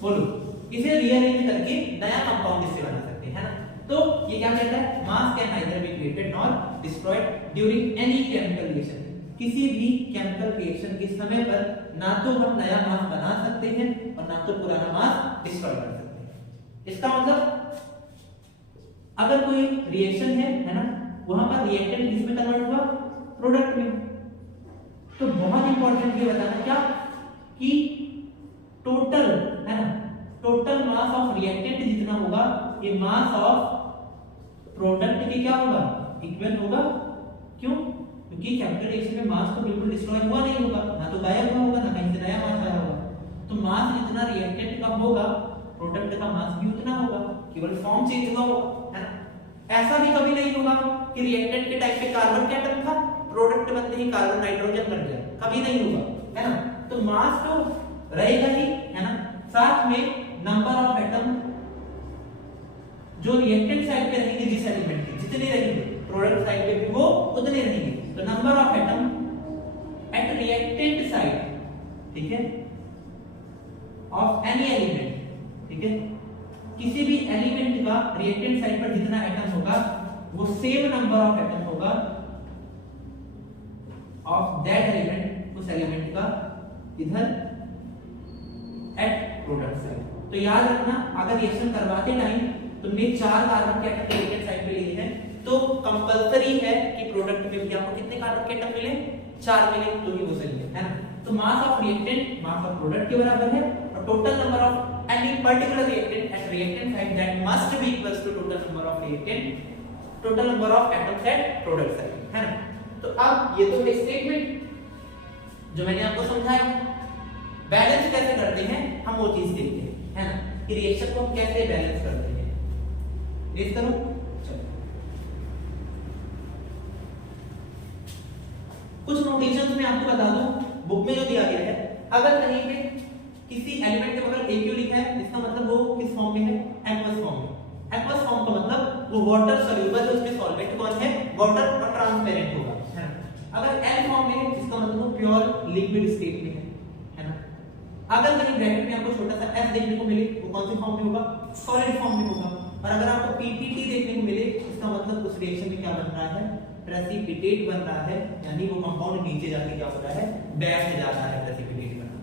बोलो, इसे रीअरेंज करके नया कंपाउंड इससे बना सकते हैं, है ना। तो ये क्या कहता है, मास can neither be created nor destroyed during any chemical reaction, किसी भी केमिकल रिएक्शन के समय पर ना तो हम नया मास बना सकते हैं और ना तो पुराना मास डिस्ट्रॉय कर सकते हैं। इसका मतलब अगर कोई रिएक्शन है ना, वहां पर रिएक्टेंट किसमें कन्वर्ट हुआ, प्रोडक्ट में। तो बहुत इंपॉर्टेंट ये बताना क्या कि टोटल, है ना, टोटल मास ऑफ रिएक्टेंट जितना होगा ये मास ऑफ प्रोडक्ट के क्या होगा, इक्वल होगा। क्यों, क्योंकि केमिकल रिएक्शन में मास तो बिल्कुल डिस्ट्रॉय हुआ नहीं होगा, ना तो गायब हुआ होगा, ना कहीं से नया मास आया होगा। तो मास जितना रिएक्टेंट का होगा प्रोडक्ट का मास भी उतना होगा, केवल फॉर्म चेंज हुआ होगा, है ना। ऐसा भी कभी नहीं होगा कि रिएक्टेंट के टाइप पे कार्बन के एटम था, प्रोडक्ट बनते ही कार्बन नाइट्रोजन बन गया, कभी नहीं होगा, है ना। तो मास तो रहेगा ही, है ना, साथ में नंबर ऑफ एटम जो रिएक्टेंट साइड पे रहेंगे, जिस एलिमेंट के जितने रहेंगे प्रोडक्ट साइड पे भी वो उतने रहेंगे। तो number of atom at reactant side, ठीक है, ऑफ एनी एलिमेंट, ठीक है, किसी भी एलिमेंट का रिएक्टेंट साइड पर जितना एटम होगा वो सेम नंबर ऑफ एटम होगा ऑफ दैट एलिमेंट, उस एलिमेंट का इधर एट प्रोडक्ट साइड। तो याद रखना, अगर रिएक्शन करवाते टाइम तुमने 4 कार्बन के एटम रिएक्टेंट साइड पे लिए हैं तो कंपलसरी है कि प्रोडक्ट में भी आपको कितने कार्बन के एटम मिले, 4 मिले, तो ही वो सही है ना। तो mass of reactant mass of product के बराबर है और total number of any particular reactant at reactant side that must be equals to total number of reactant, total number of atoms at product side, है ना। तो अब ये तो है स्टेटमेंट जो मैंने आपको समझाया। बैलेंस कैसे करते हैं हम वो चीज देखते हैं, है ना, कि रिएक्शन को हम कैसे बैलेंस करते हैं। रीड करो, चलो कुछ नोटेशंस में आपको बता दूं, बुक में जो दिया गया है, अगर कहीं पे किसी एलिमेंट के बगल AQ लिखा है इसका मतलब वो किस फॉर्म में है, एक्वस फॉर्म में। एक्वस फॉर्म का मतलब वो वाटर सॉल्युबल है, उसमें सॉल्वेंट कौन है, वाटर, और ट्रांसपेरेंट होगा, है ना। अगर L फॉर्म में है इसका मतलब वो प्योर लिक्विड स्टेट में है ना। अगर कहीं ब्रैकेट में आपको छोटा सा f देखने को मिले वो कौन से फॉर्म में होगा, सॉलिड फॉर्म में होगा। और अगर आपको PPT देखने को मिले इसका मतलब उस रिएक्शन में क्या बन रहा है, प्रेसिपिटेट बन रहा है, यानी वो कंपाउंड नीचे जाके क्या हो रहा है, बैठ जा रहा है, प्रेसिपिटेट बना।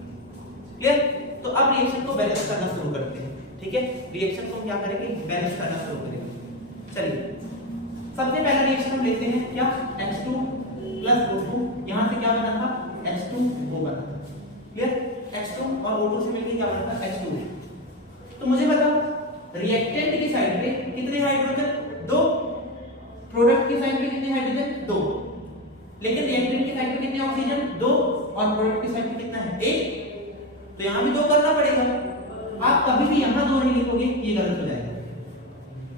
क्लियर। तो अब रिएक्शन को बैलेंस करना शुरू करते हैं, ठीक है। रिएक्शन को हम क्या करेंगे, बैलेंस करना शुरू करेंगे। चलिए सबसे पहला रिएक्शन हम लेते हैं क्या, H2 + O2, यहां से क्या बना था, H2O बना था। क्लियर, H2 और O2 से मिलकर क्या बना था, H2। तो मुझे बताओ रिएक्टेंट की साइड पे कितने हाइड्रोजन, 2, प्रोडक्ट की साइड पे कितने हाइड्रोजन, 2, लेकिन रिएक्टेंट की साइड पे कितने ऑक्सीजन, 2, और प्रोडक्ट की साइड में कितना है 1, तो यहाँ भी 2 करना पड़ेगा। आप कभी भी यहाँ 2 नहीं लिखोगे, ये गलत हो जाएगा।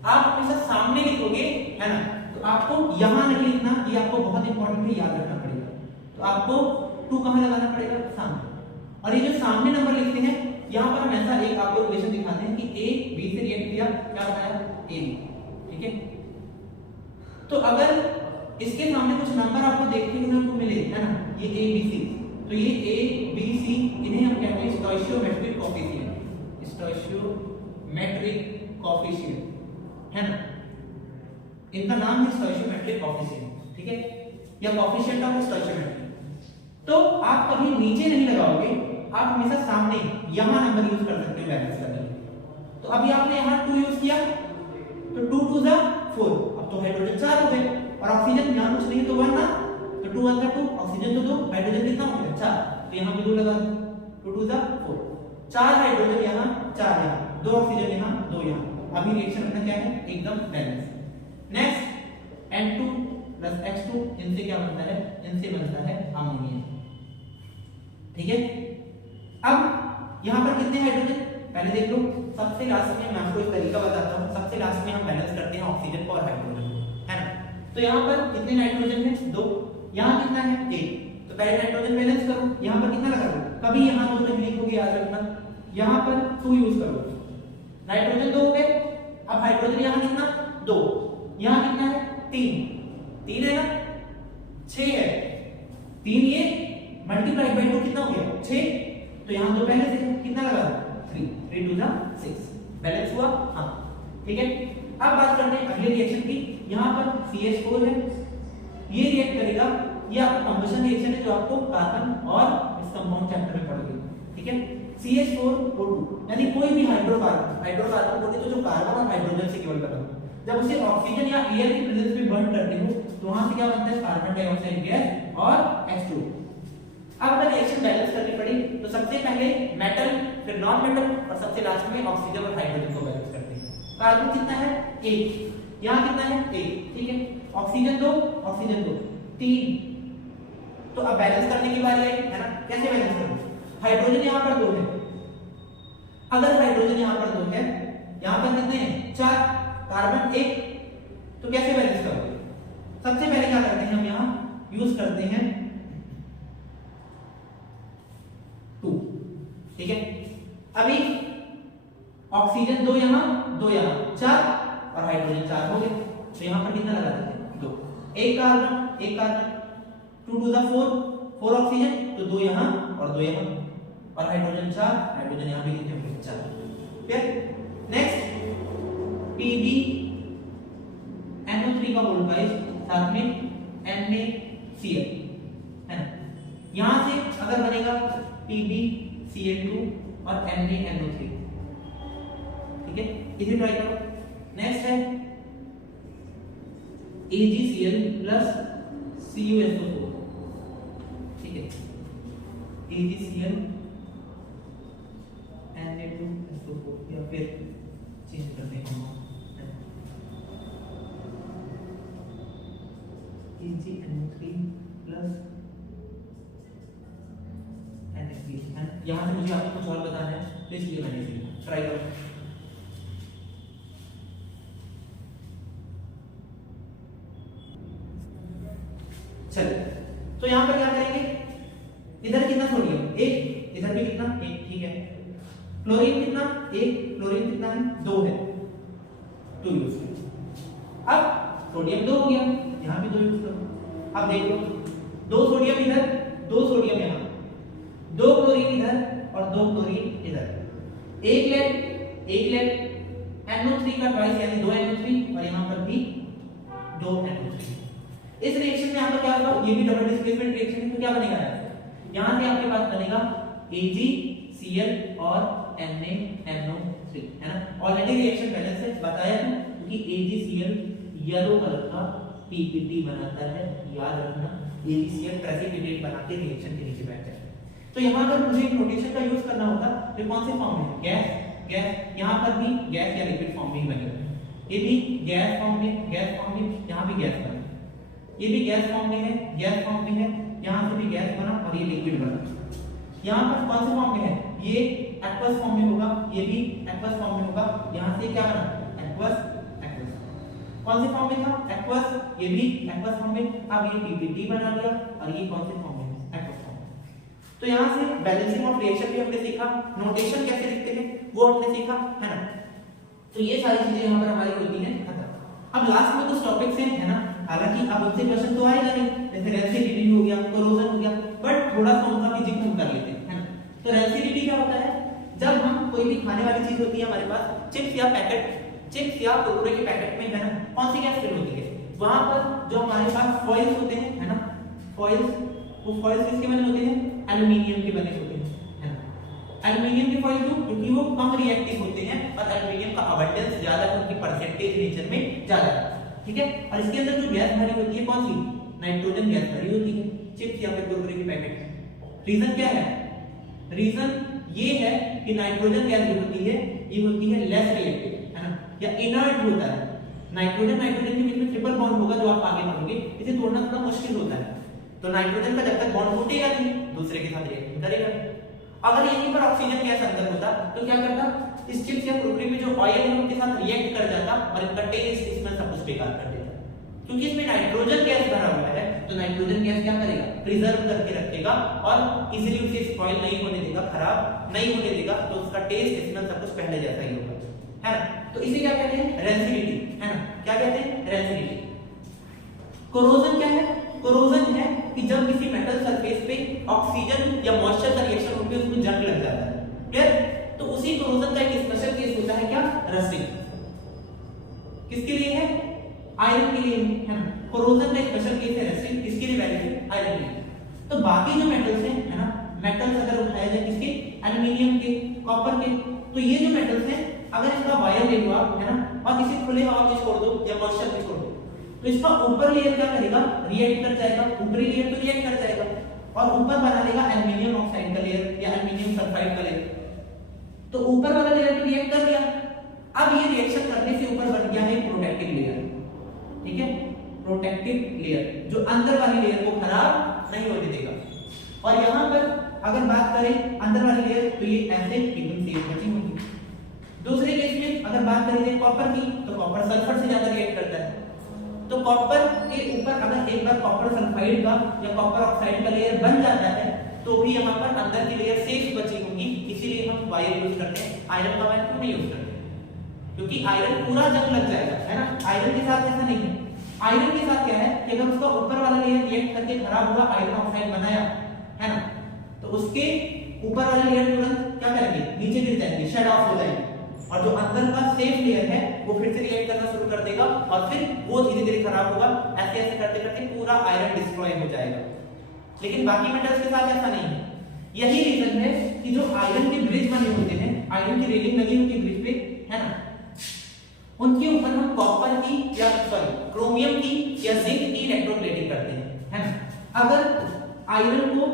आप हमेशा सामने लिखोगे, है ना, तो आपको यहाँ नहीं लिखना, ये आपको बहुत इंपॉर्टेंट है, याद रखना पड़ेगा। तो आपको 2 कहाँ लगाना पड़ेगा, सामने। और ये जो सामने नंबर लिखते हैं, यहाँ पर हम ऐसा एक आपको रिलेशन दिखाते हैं कि A B से रिएक्ट किया, क्या बनाया A, ठीक है। तो अगर इसके सामने कुछ नंबर आपको देखने को मिले, है ना, ये A B C, तो ये A B C इन्हें हम कहते हैं स्टोइशियोमेट्रिक कोएफिशिएंट, स्टोइशियोमेट्रिक कोएफिशिएंट, है ना, इनका नाम है स्टोइशियोमेट्रिक कोएफिशिएंट, ठीक है, या कोएफिशिएंट ऑफ स्टोइशियोमेट्री। तो आप कभी नीचे नहीं लगाओगे, आप हमेशा सामने यहां नंबर यूज कर सकते हो बैलेंस करने के लिए। तो अभी आपने यहां 2 यूज किया, तो 2 2 जा 4, अब तो हाइड्रोजन 4 हो गए, और ऑक्सीजन यहां कुछ नहीं तो 1 ना, तो 2 1 2, ऑक्सीजन तो 2, हाइड्रोजन कितना हो गया 4, तो यहां भी 2 लगा दो, 2 2 जा 4, 4 हाइड्रोजन यहां, 4 यहां, 2 ऑक्सीजन यहां, 2 यहां। अभी रिएक्शन अपना क्या है, एकदम balance. Next N2 plus H2, इनसे क्या बनता है, इनसे बनता है अमोनिया, ठीक है। अब यहां पर कितने हाइड्रोजन पहले देख लो, सबसे लास्ट में मैं आपको एक तरीका बताता हूं, सबसे लास्ट में हम बैलेंस करते हैं ऑक्सीजन को और हाइड्रोजन को, है ना। तो यहां पर कितने नाइट्रोजन है 2, यहां कितना है 1, तो पहले नाइट्रोजन बैलेंस करो, यहां पर कितना लगा दो, कभी यहां 2 नहीं लिखोगे, याद रखना, यहां पर 2 यूज करो, नाइट्रोजन 2 हो गए। अब हाइड्रोजन यहां कितना 2, यहां कितना है 3 है ना, 6 है, 3 ये मल्टीप्लाई बाय 2 कितना हो गया 6, तो यहां 2 पहले से कितना लगा 3 3 2 6, बैलेंस हुआ, हां, ठीक है। अब बात करते हैं अगले रिएक्शन की, यहां पर CH4 है, ये रिएक्ट करेगा, ये आपका कंबशन रिएक्शन है जो आपको कार्बन और इस कंपाउंड चैप्टर में पढ़ोगे, ठीक है। CH4O2 यानी कोई भी हाइड्रोकार्बन बोले तो जो कार्बन और हाइड्रोजन से केवल बना, जब उसे ऑक्सीजन या एयर की प्रेजेंस में बर्न करते हो तो वहां से क्या बनता है, कार्बन डाइऑक्साइड गैस और H2। अब अगर रिएक्शन बैलेंस करनी पड़ी तो सबसे पहले मेटल, फिर नॉन मेटल, और सबसे लास्ट में ऑक्सीजन और हाइड्रोजन को बैलेंस करते हैं। कार्बन कितना है 1, यहां कितना है 1, ठीक है, ऑक्सीजन 2 3, तो अब बैलेंस करने की बारी आई, है ना, कैसे बैलेंस करूं, हाइड्रोजन यहां पर 2 है, अगर हाइड्रोजन यहां पर 2 है, यहां पर कितने हैं 4, कार्बन 1, तो कैसे बैलेंस करोगे, सबसे पहले क्या करते हैं हम यहां यूज करते हैं 2, ठीक है। अभी ऑक्सीजन 2 यहां 4 और हाइड्रोजन 4 हो गए, तो यहां पर कितना लगा देते हैं 2, एक कार्बन 2 2 4 ऑक्सीजन, तो 2 यहां और 2 यहां, और हाइड्रोजन 4, हाइड्रोजन यहां भी कितने हो गए 4, फिर नेक्स्ट Pb NO3 का होल पाइज, साथ में NaCl, है ना, यहां से अगर बनेगा PbCl2 और NaNO3, ठीक है, इसे ट्राई करो। नेक्स्ट है AgCl प्लस CuSO4, ठीक है, AgCl Na2SO4, या फिर चेंज करते हैं AgNO3 प्लस NaCl, यहां से मुझे आपको कुछ और बताना है तो इसलिए मैंने इसे ट्राई करो। चलिए, तो यहां पर क्या करेंगे, इधर कितना सोडियम 1, इधर भी कितना 1, ठीक है, क्लोरीन कितना 1, क्लोरीन कितना है 2 है, 2 यूज करो। अब सोडियम 2 हो गया, यहां भी 2 यूज करो। अब देख लो 2 सोडियम इधर, 2 सोडियम यहां, 2 क्लोरीन इधर और 2 क्लोरीन इधर, एक लेड NO3 का ट्वाइस यानी 2 NO3, और यहां पर भी 2 NO3। इस रिएक्शन में आपका क्या होगा, ये भी डबल डिस्प्लेसमेंट रिएक्शन है, तो क्या बनेगा, यहां से आपके पास बनेगा AgCl और NaNO3, है ना। ऑलरेडी रिएक्शन पहले से बताया था, क्योंकि AgCl येलो कलर का PPT बनाता है, याद रखना, AgCl प्रेसिपिटेट बना के रिएक्शन के नीचे बैठ जाए। तो यहां अगर मुझे नोटेशन का यूज करना होता तो कौन से फॉर्म में, गैस, यहां पर भी गैस या लिक्विड फॉर्म में ही बनेगा, ये भी गैस फॉर्म में, यहां भी गैस फॉर्म, ये भी गैस फॉर्म में है, यहाँ से भी गैस बना और ये लिक्विड बना। यहाँ पर कौन से फॉर्म में है, ये एक्वस फॉर्म में होगा, ये भी एक्वस फॉर्म में होगा। यहाँ से क्या बना, एक्वस एक्वस। कौन से फॉर्म में था, एक्वस, ये भी एक्वस फॉर्म में। अब ये पीपीटी बना लिया और ये कौन से फॉर्म में, एक्वस फॉर्म। तो यहाँ से बैलेंसिंग ऑफ रिएक्शन भी हमने सीखा, नोटेशन कैसे लिखते हैं वो हमने सीखा, है ना। तो ये सारी चीजें यहाँ पर हमारी होती हैं खत्म। अब लास्ट में कुछ टॉपिक्स हैं, है ना। हालांकि अब उनसे क्वेश्चन तो आएगा नहीं, जैसे रेसिडिटी हो गया, कोरोजन हो गया, बट थोड़ा सा उनका भी जिक्र कर लेते हैं, है ना। तो रेसिडिटी क्या होता है, जब हम कोई भी खाने वाली चीज होती है हमारे पास, चिप्स या पैकेट, चिप्स या कुरकुरे के पैकेट में, है ना, कौन सी गैस फिल होती है, वहां पर जो हमारे पास फॉइल्स होते हैं, है ना, फॉइल्स, वो फॉइल्स किसके बने होते हैं, एल्युमिनियम के बने होते हैं, है ना। एल्युमिनियम के फॉइल क्यों, क्योंकि वो कम रिएक्टिव होते हैं और एल्युमिनियम का अबंडेंस ज्यादा है, उनकी परसेंटेज नेचर में ज्यादा है, ठीक है। और इसके अंदर जो गैस भरी होती है कौन सी, नाइट्रोजन गैस भरी होती है चिप्स या फिर कुरकुरे के पैकेट में। रीजन क्या है, रीजन ये है कि नाइट्रोजन गैस जो होती है ये होती है लेस रिएक्टिव, है ना, या इनर्ट होता है। नाइट्रोजन नाइट्रोजन के बीच में ट्रिपल बॉन्ड होगा जो आप आगे पढ़ोगे, इसे तोड़ना थोड़ा मुश्किल होता है। तो नाइट्रोजन का जब तक बॉन्ड टूटेगा नहीं, दूसरे के साथ रिएक्ट करेगा। अगर यहीं पर ऑक्सीजन गैस अंदर होता तो क्या करता, इस चिप्स या कुरकुरे में जो ऑयल है उनके साथ रिएक्ट कर जाता और इनका टेस्ट इसमें सब कुछ बेकार कर देता। क्योंकि इसमें नाइट्रोजन गैस भरा हुआ है तो नाइट्रोजन गैस क्या करेगा, प्रिजर्व करके रखेगा और इजीली उसे स्पॉइल नहीं होने देगा, खराब नहीं होने देगा, तो उसका टेस्ट इसमें सब कुछ पहले जैसा ही होगा, है ना। तो इसे क्या कहते हैं, रेसिडिटी, है ना। क्या कहते हैं, रेसिडिटी। कोरोजन क्या है, कोरोजन है कि जब किसी मेटल सरफेस पे ऑक्सीजन या मॉइस्चर का रिएक्शन होकर उसको जंग लग जाता है, क्लियर। तो उसी कोरोजन का एक स्पेशल केस होता है क्या, रस्टिंग। किसके लिए है, आयरन के लिए, है ना। कोरोजन का स्पेशल केस है रस्टिंग, किसके लिए वैलिड है, आयरन के लिए। तो बाकी जो मेटल्स हैं, है ना, मेटल्स अगर उठाया जाए किसके, एल्युमिनियम के, कॉपर के, तो ये जो मेटल्स हैं अगर इसका वायर ले लो आप, है ना, और इसे खुले हवा में छोड़ दो या मॉइस्चर में छोड़ दो, तो इसका ऊपर लेयर क्या करेगा, रिएक्ट कर जाएगा, ऊपरी लेयर तो रिएक्ट कर जाएगा और ऊपर बना लेगा एल्युमिनियम ऑक्साइड का लेयर या एल्युमिनियम सल्फाइड का लेयर। तो ऊपर वाला लेयर तो रिएक्ट कर दिया, अब ये रिएक्शन करने से ऊपर बन गया है प्रोटेक्टिव लेयर, ठीक है, प्रोटेक्टिव लेयर जो अंदर वाली लेयर को खराब नहीं होने देगा। और यहां पर अगर बात करें अंदर वाली लेयर तो ये ऐसे एकदम सेफ बची होगी। दूसरे केस में अगर बात करें कॉपर की, तो कॉपर सल्फर से ज्यादा रिएक्ट करता है। तो कॉपर के ऊपर अगर एक बार कॉपर सल्फाइड का या कॉपर ऑक्साइड का लेयर बन जाता है तो भी यहाँ पर अंदर की लेयर सेफ बची होगी, इसीलिए हम वायर यूज करते हैं, आयरन का वायर क्यों नहीं यूज करते, क्योंकि आयरन पूरा जंग लग जाएगा, है ना। आयरन के साथ ऐसा नहीं है, आयरन के साथ क्या है कि अगर उसका ऊपर वाला लेयर रिएक्ट करके खराब हुआ, आयरन ऑक्साइड बनाया, है ना, तो उसके ऊपर वाला लेयर तुरंत क्या करेंगे, नीचे गिर जाएंगे, शट ऑफ हो जाएंगे, और जो अंदर का सेफ लेयर है वो फिर से रिएक्ट करना शुरू कर देगा और फिर वो धीरे धीरे खराब होगा। ऐसे ऐसे करते करते पूरा आयरन डिस्ट्रॉय हो जाएगा। लेकिन बाकी मेटल्स के साथ ऐसा नहीं है। यही रीजन है कि जो आयरन के ब्रिज बने होते हैं, आयरन की रेलिंग लगी होती है ब्रिज पे, है ना, उनके ऊपर हम कॉपर की या सॉरी क्रोमियम की या जिंक की इलेक्ट्रोप्लेटिंग करते हैं, है ना। अगर आयरन को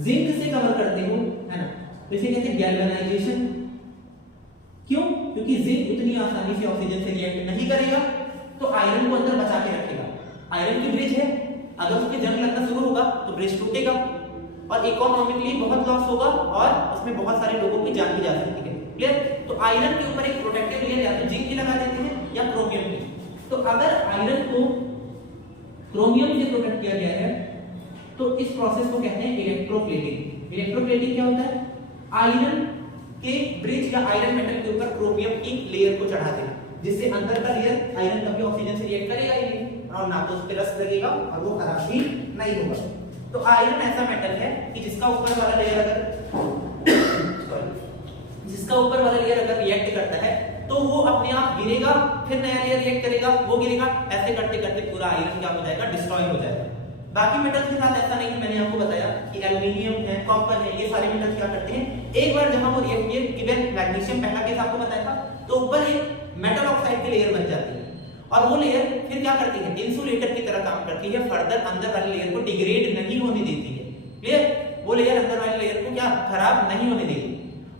जिंक से कवर करते हो, है ना, तो इसे कहते हैं गैल्वेनाइजेशन। क्यों, क्योंकि जिंक उतनी आसानी से ऑक्सीजन से रिएक्ट नहीं करेगा तो आयरन को अंदर बचा के रखेगा। आयरन की ब्रिज है, अगर उसमें जंग लगना शुरू होगा तो ब्रिज टूटेगा और इकोनॉमिकली बहुत लॉस होगा और उसमें बहुत सारे लोगों की जान भी जा सकती है, क्लियर। तो आयरन के ऊपर एक प्रोटेक्टिव लेयर या तो जिंक की लगा देते हैं या क्रोमियम की। तो अगर आयरन को क्रोमियम से प्रोटेक्ट किया गया है तो इस प्रोसेस को कहते हैं इलेक्ट्रोप्लेटिंग। इलेक्ट्रोप्लेटिंग क्या होता है, आयरन के ब्रिज या आयरन मेटल के ऊपर क्रोमियम की लेयर को चढ़ा देना, जिससे अंदर का लेयर आयरन कभी ऑक्सीजन से रिएक्ट करेगा ही नहीं और ना तो उस पे रस लगेगा और वो खराब भी नहीं होगा। तो आयरन ऐसा मेटल है कि जिसका ऊपर वाला लेयर अगर रिएक्ट करता है तो वो अपने आप गिरेगा, फिर नया लेयर रिएक्ट करेगा, वो गिरेगा, ऐसे करते करते पूरा आयरन क्या हो जाएगा, डिस्ट्रॉय हो जाएगा। बाकी मेटल्स के साथ ऐसा नहीं है। मैंने आपको बताया कि एल्युमिनियम है, कॉपर है, ये सारे मेटल्स क्या करते हैं, एक बार जहां वो रिएक्ट किए, इवन मैग्नीशियम पहला केस आपको बताया था, तो ऊपर एक मेटल ऑक्साइड की लेयर बन जाती है और वो लेयर फिर क्या करती है, इंसुलेटर की तरह काम करती है, फर्दर अंदर वाली लेयर को डिग्रेड नहीं होने देती है, क्लियर। वो लेयर अंदर वाली लेयर को क्या खराब नहीं होने देगी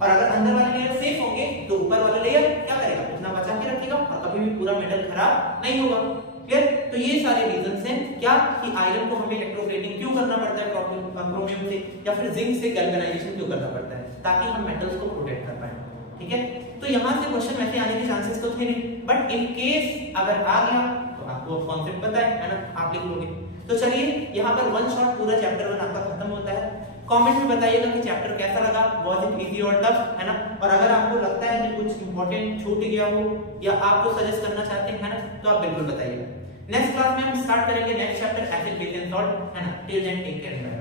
और अगर अंदर वाले लेयर सेफ होंगे तो ऊपर वाला लेयर क्या करेगा, उतना बचा के रखेगा और कभी भी पूरा मेटल खराब नहीं होगा, क्लियर। तो ये सारे रीजंस हैं क्या कि आयरन को हमें इलेक्ट्रोप्लेटिंग क्यों करना पड़ता है क्रोमियम से या फिर जिंक से गैल्वेनाइजेशन क्यों करना पड़ता है, ताकि हम मेटल्स को प्रोटेक्ट कर पाए। ठीक है, तो यहाँ से क्वेश्चन वैसे आने के चांसेस तो थे नहीं, बट इन केस अगर आ गया तो आपको कॉन्सेप्ट पता है ना, आप लिख लोगे। तो चलिए यहाँ पर वन शॉट पूरा चैप्टर 1 आपका खत्म होता है। कमेंट में बताइएगा कि चैप्टर कैसा लगा, वाज इट इजी और टफ, है ना। और अगर आपको लगता है कि कुछ इंपॉर्टेंट छूट गया हो या आप कुछ सजेस्ट करना चाहते हैं, है ना, तो आप बिल्कुल बताइएगा। नेक्स्ट क्लास में हम स्टार्ट करेंगे next chapter acid base and salt, है ना। Till then take care.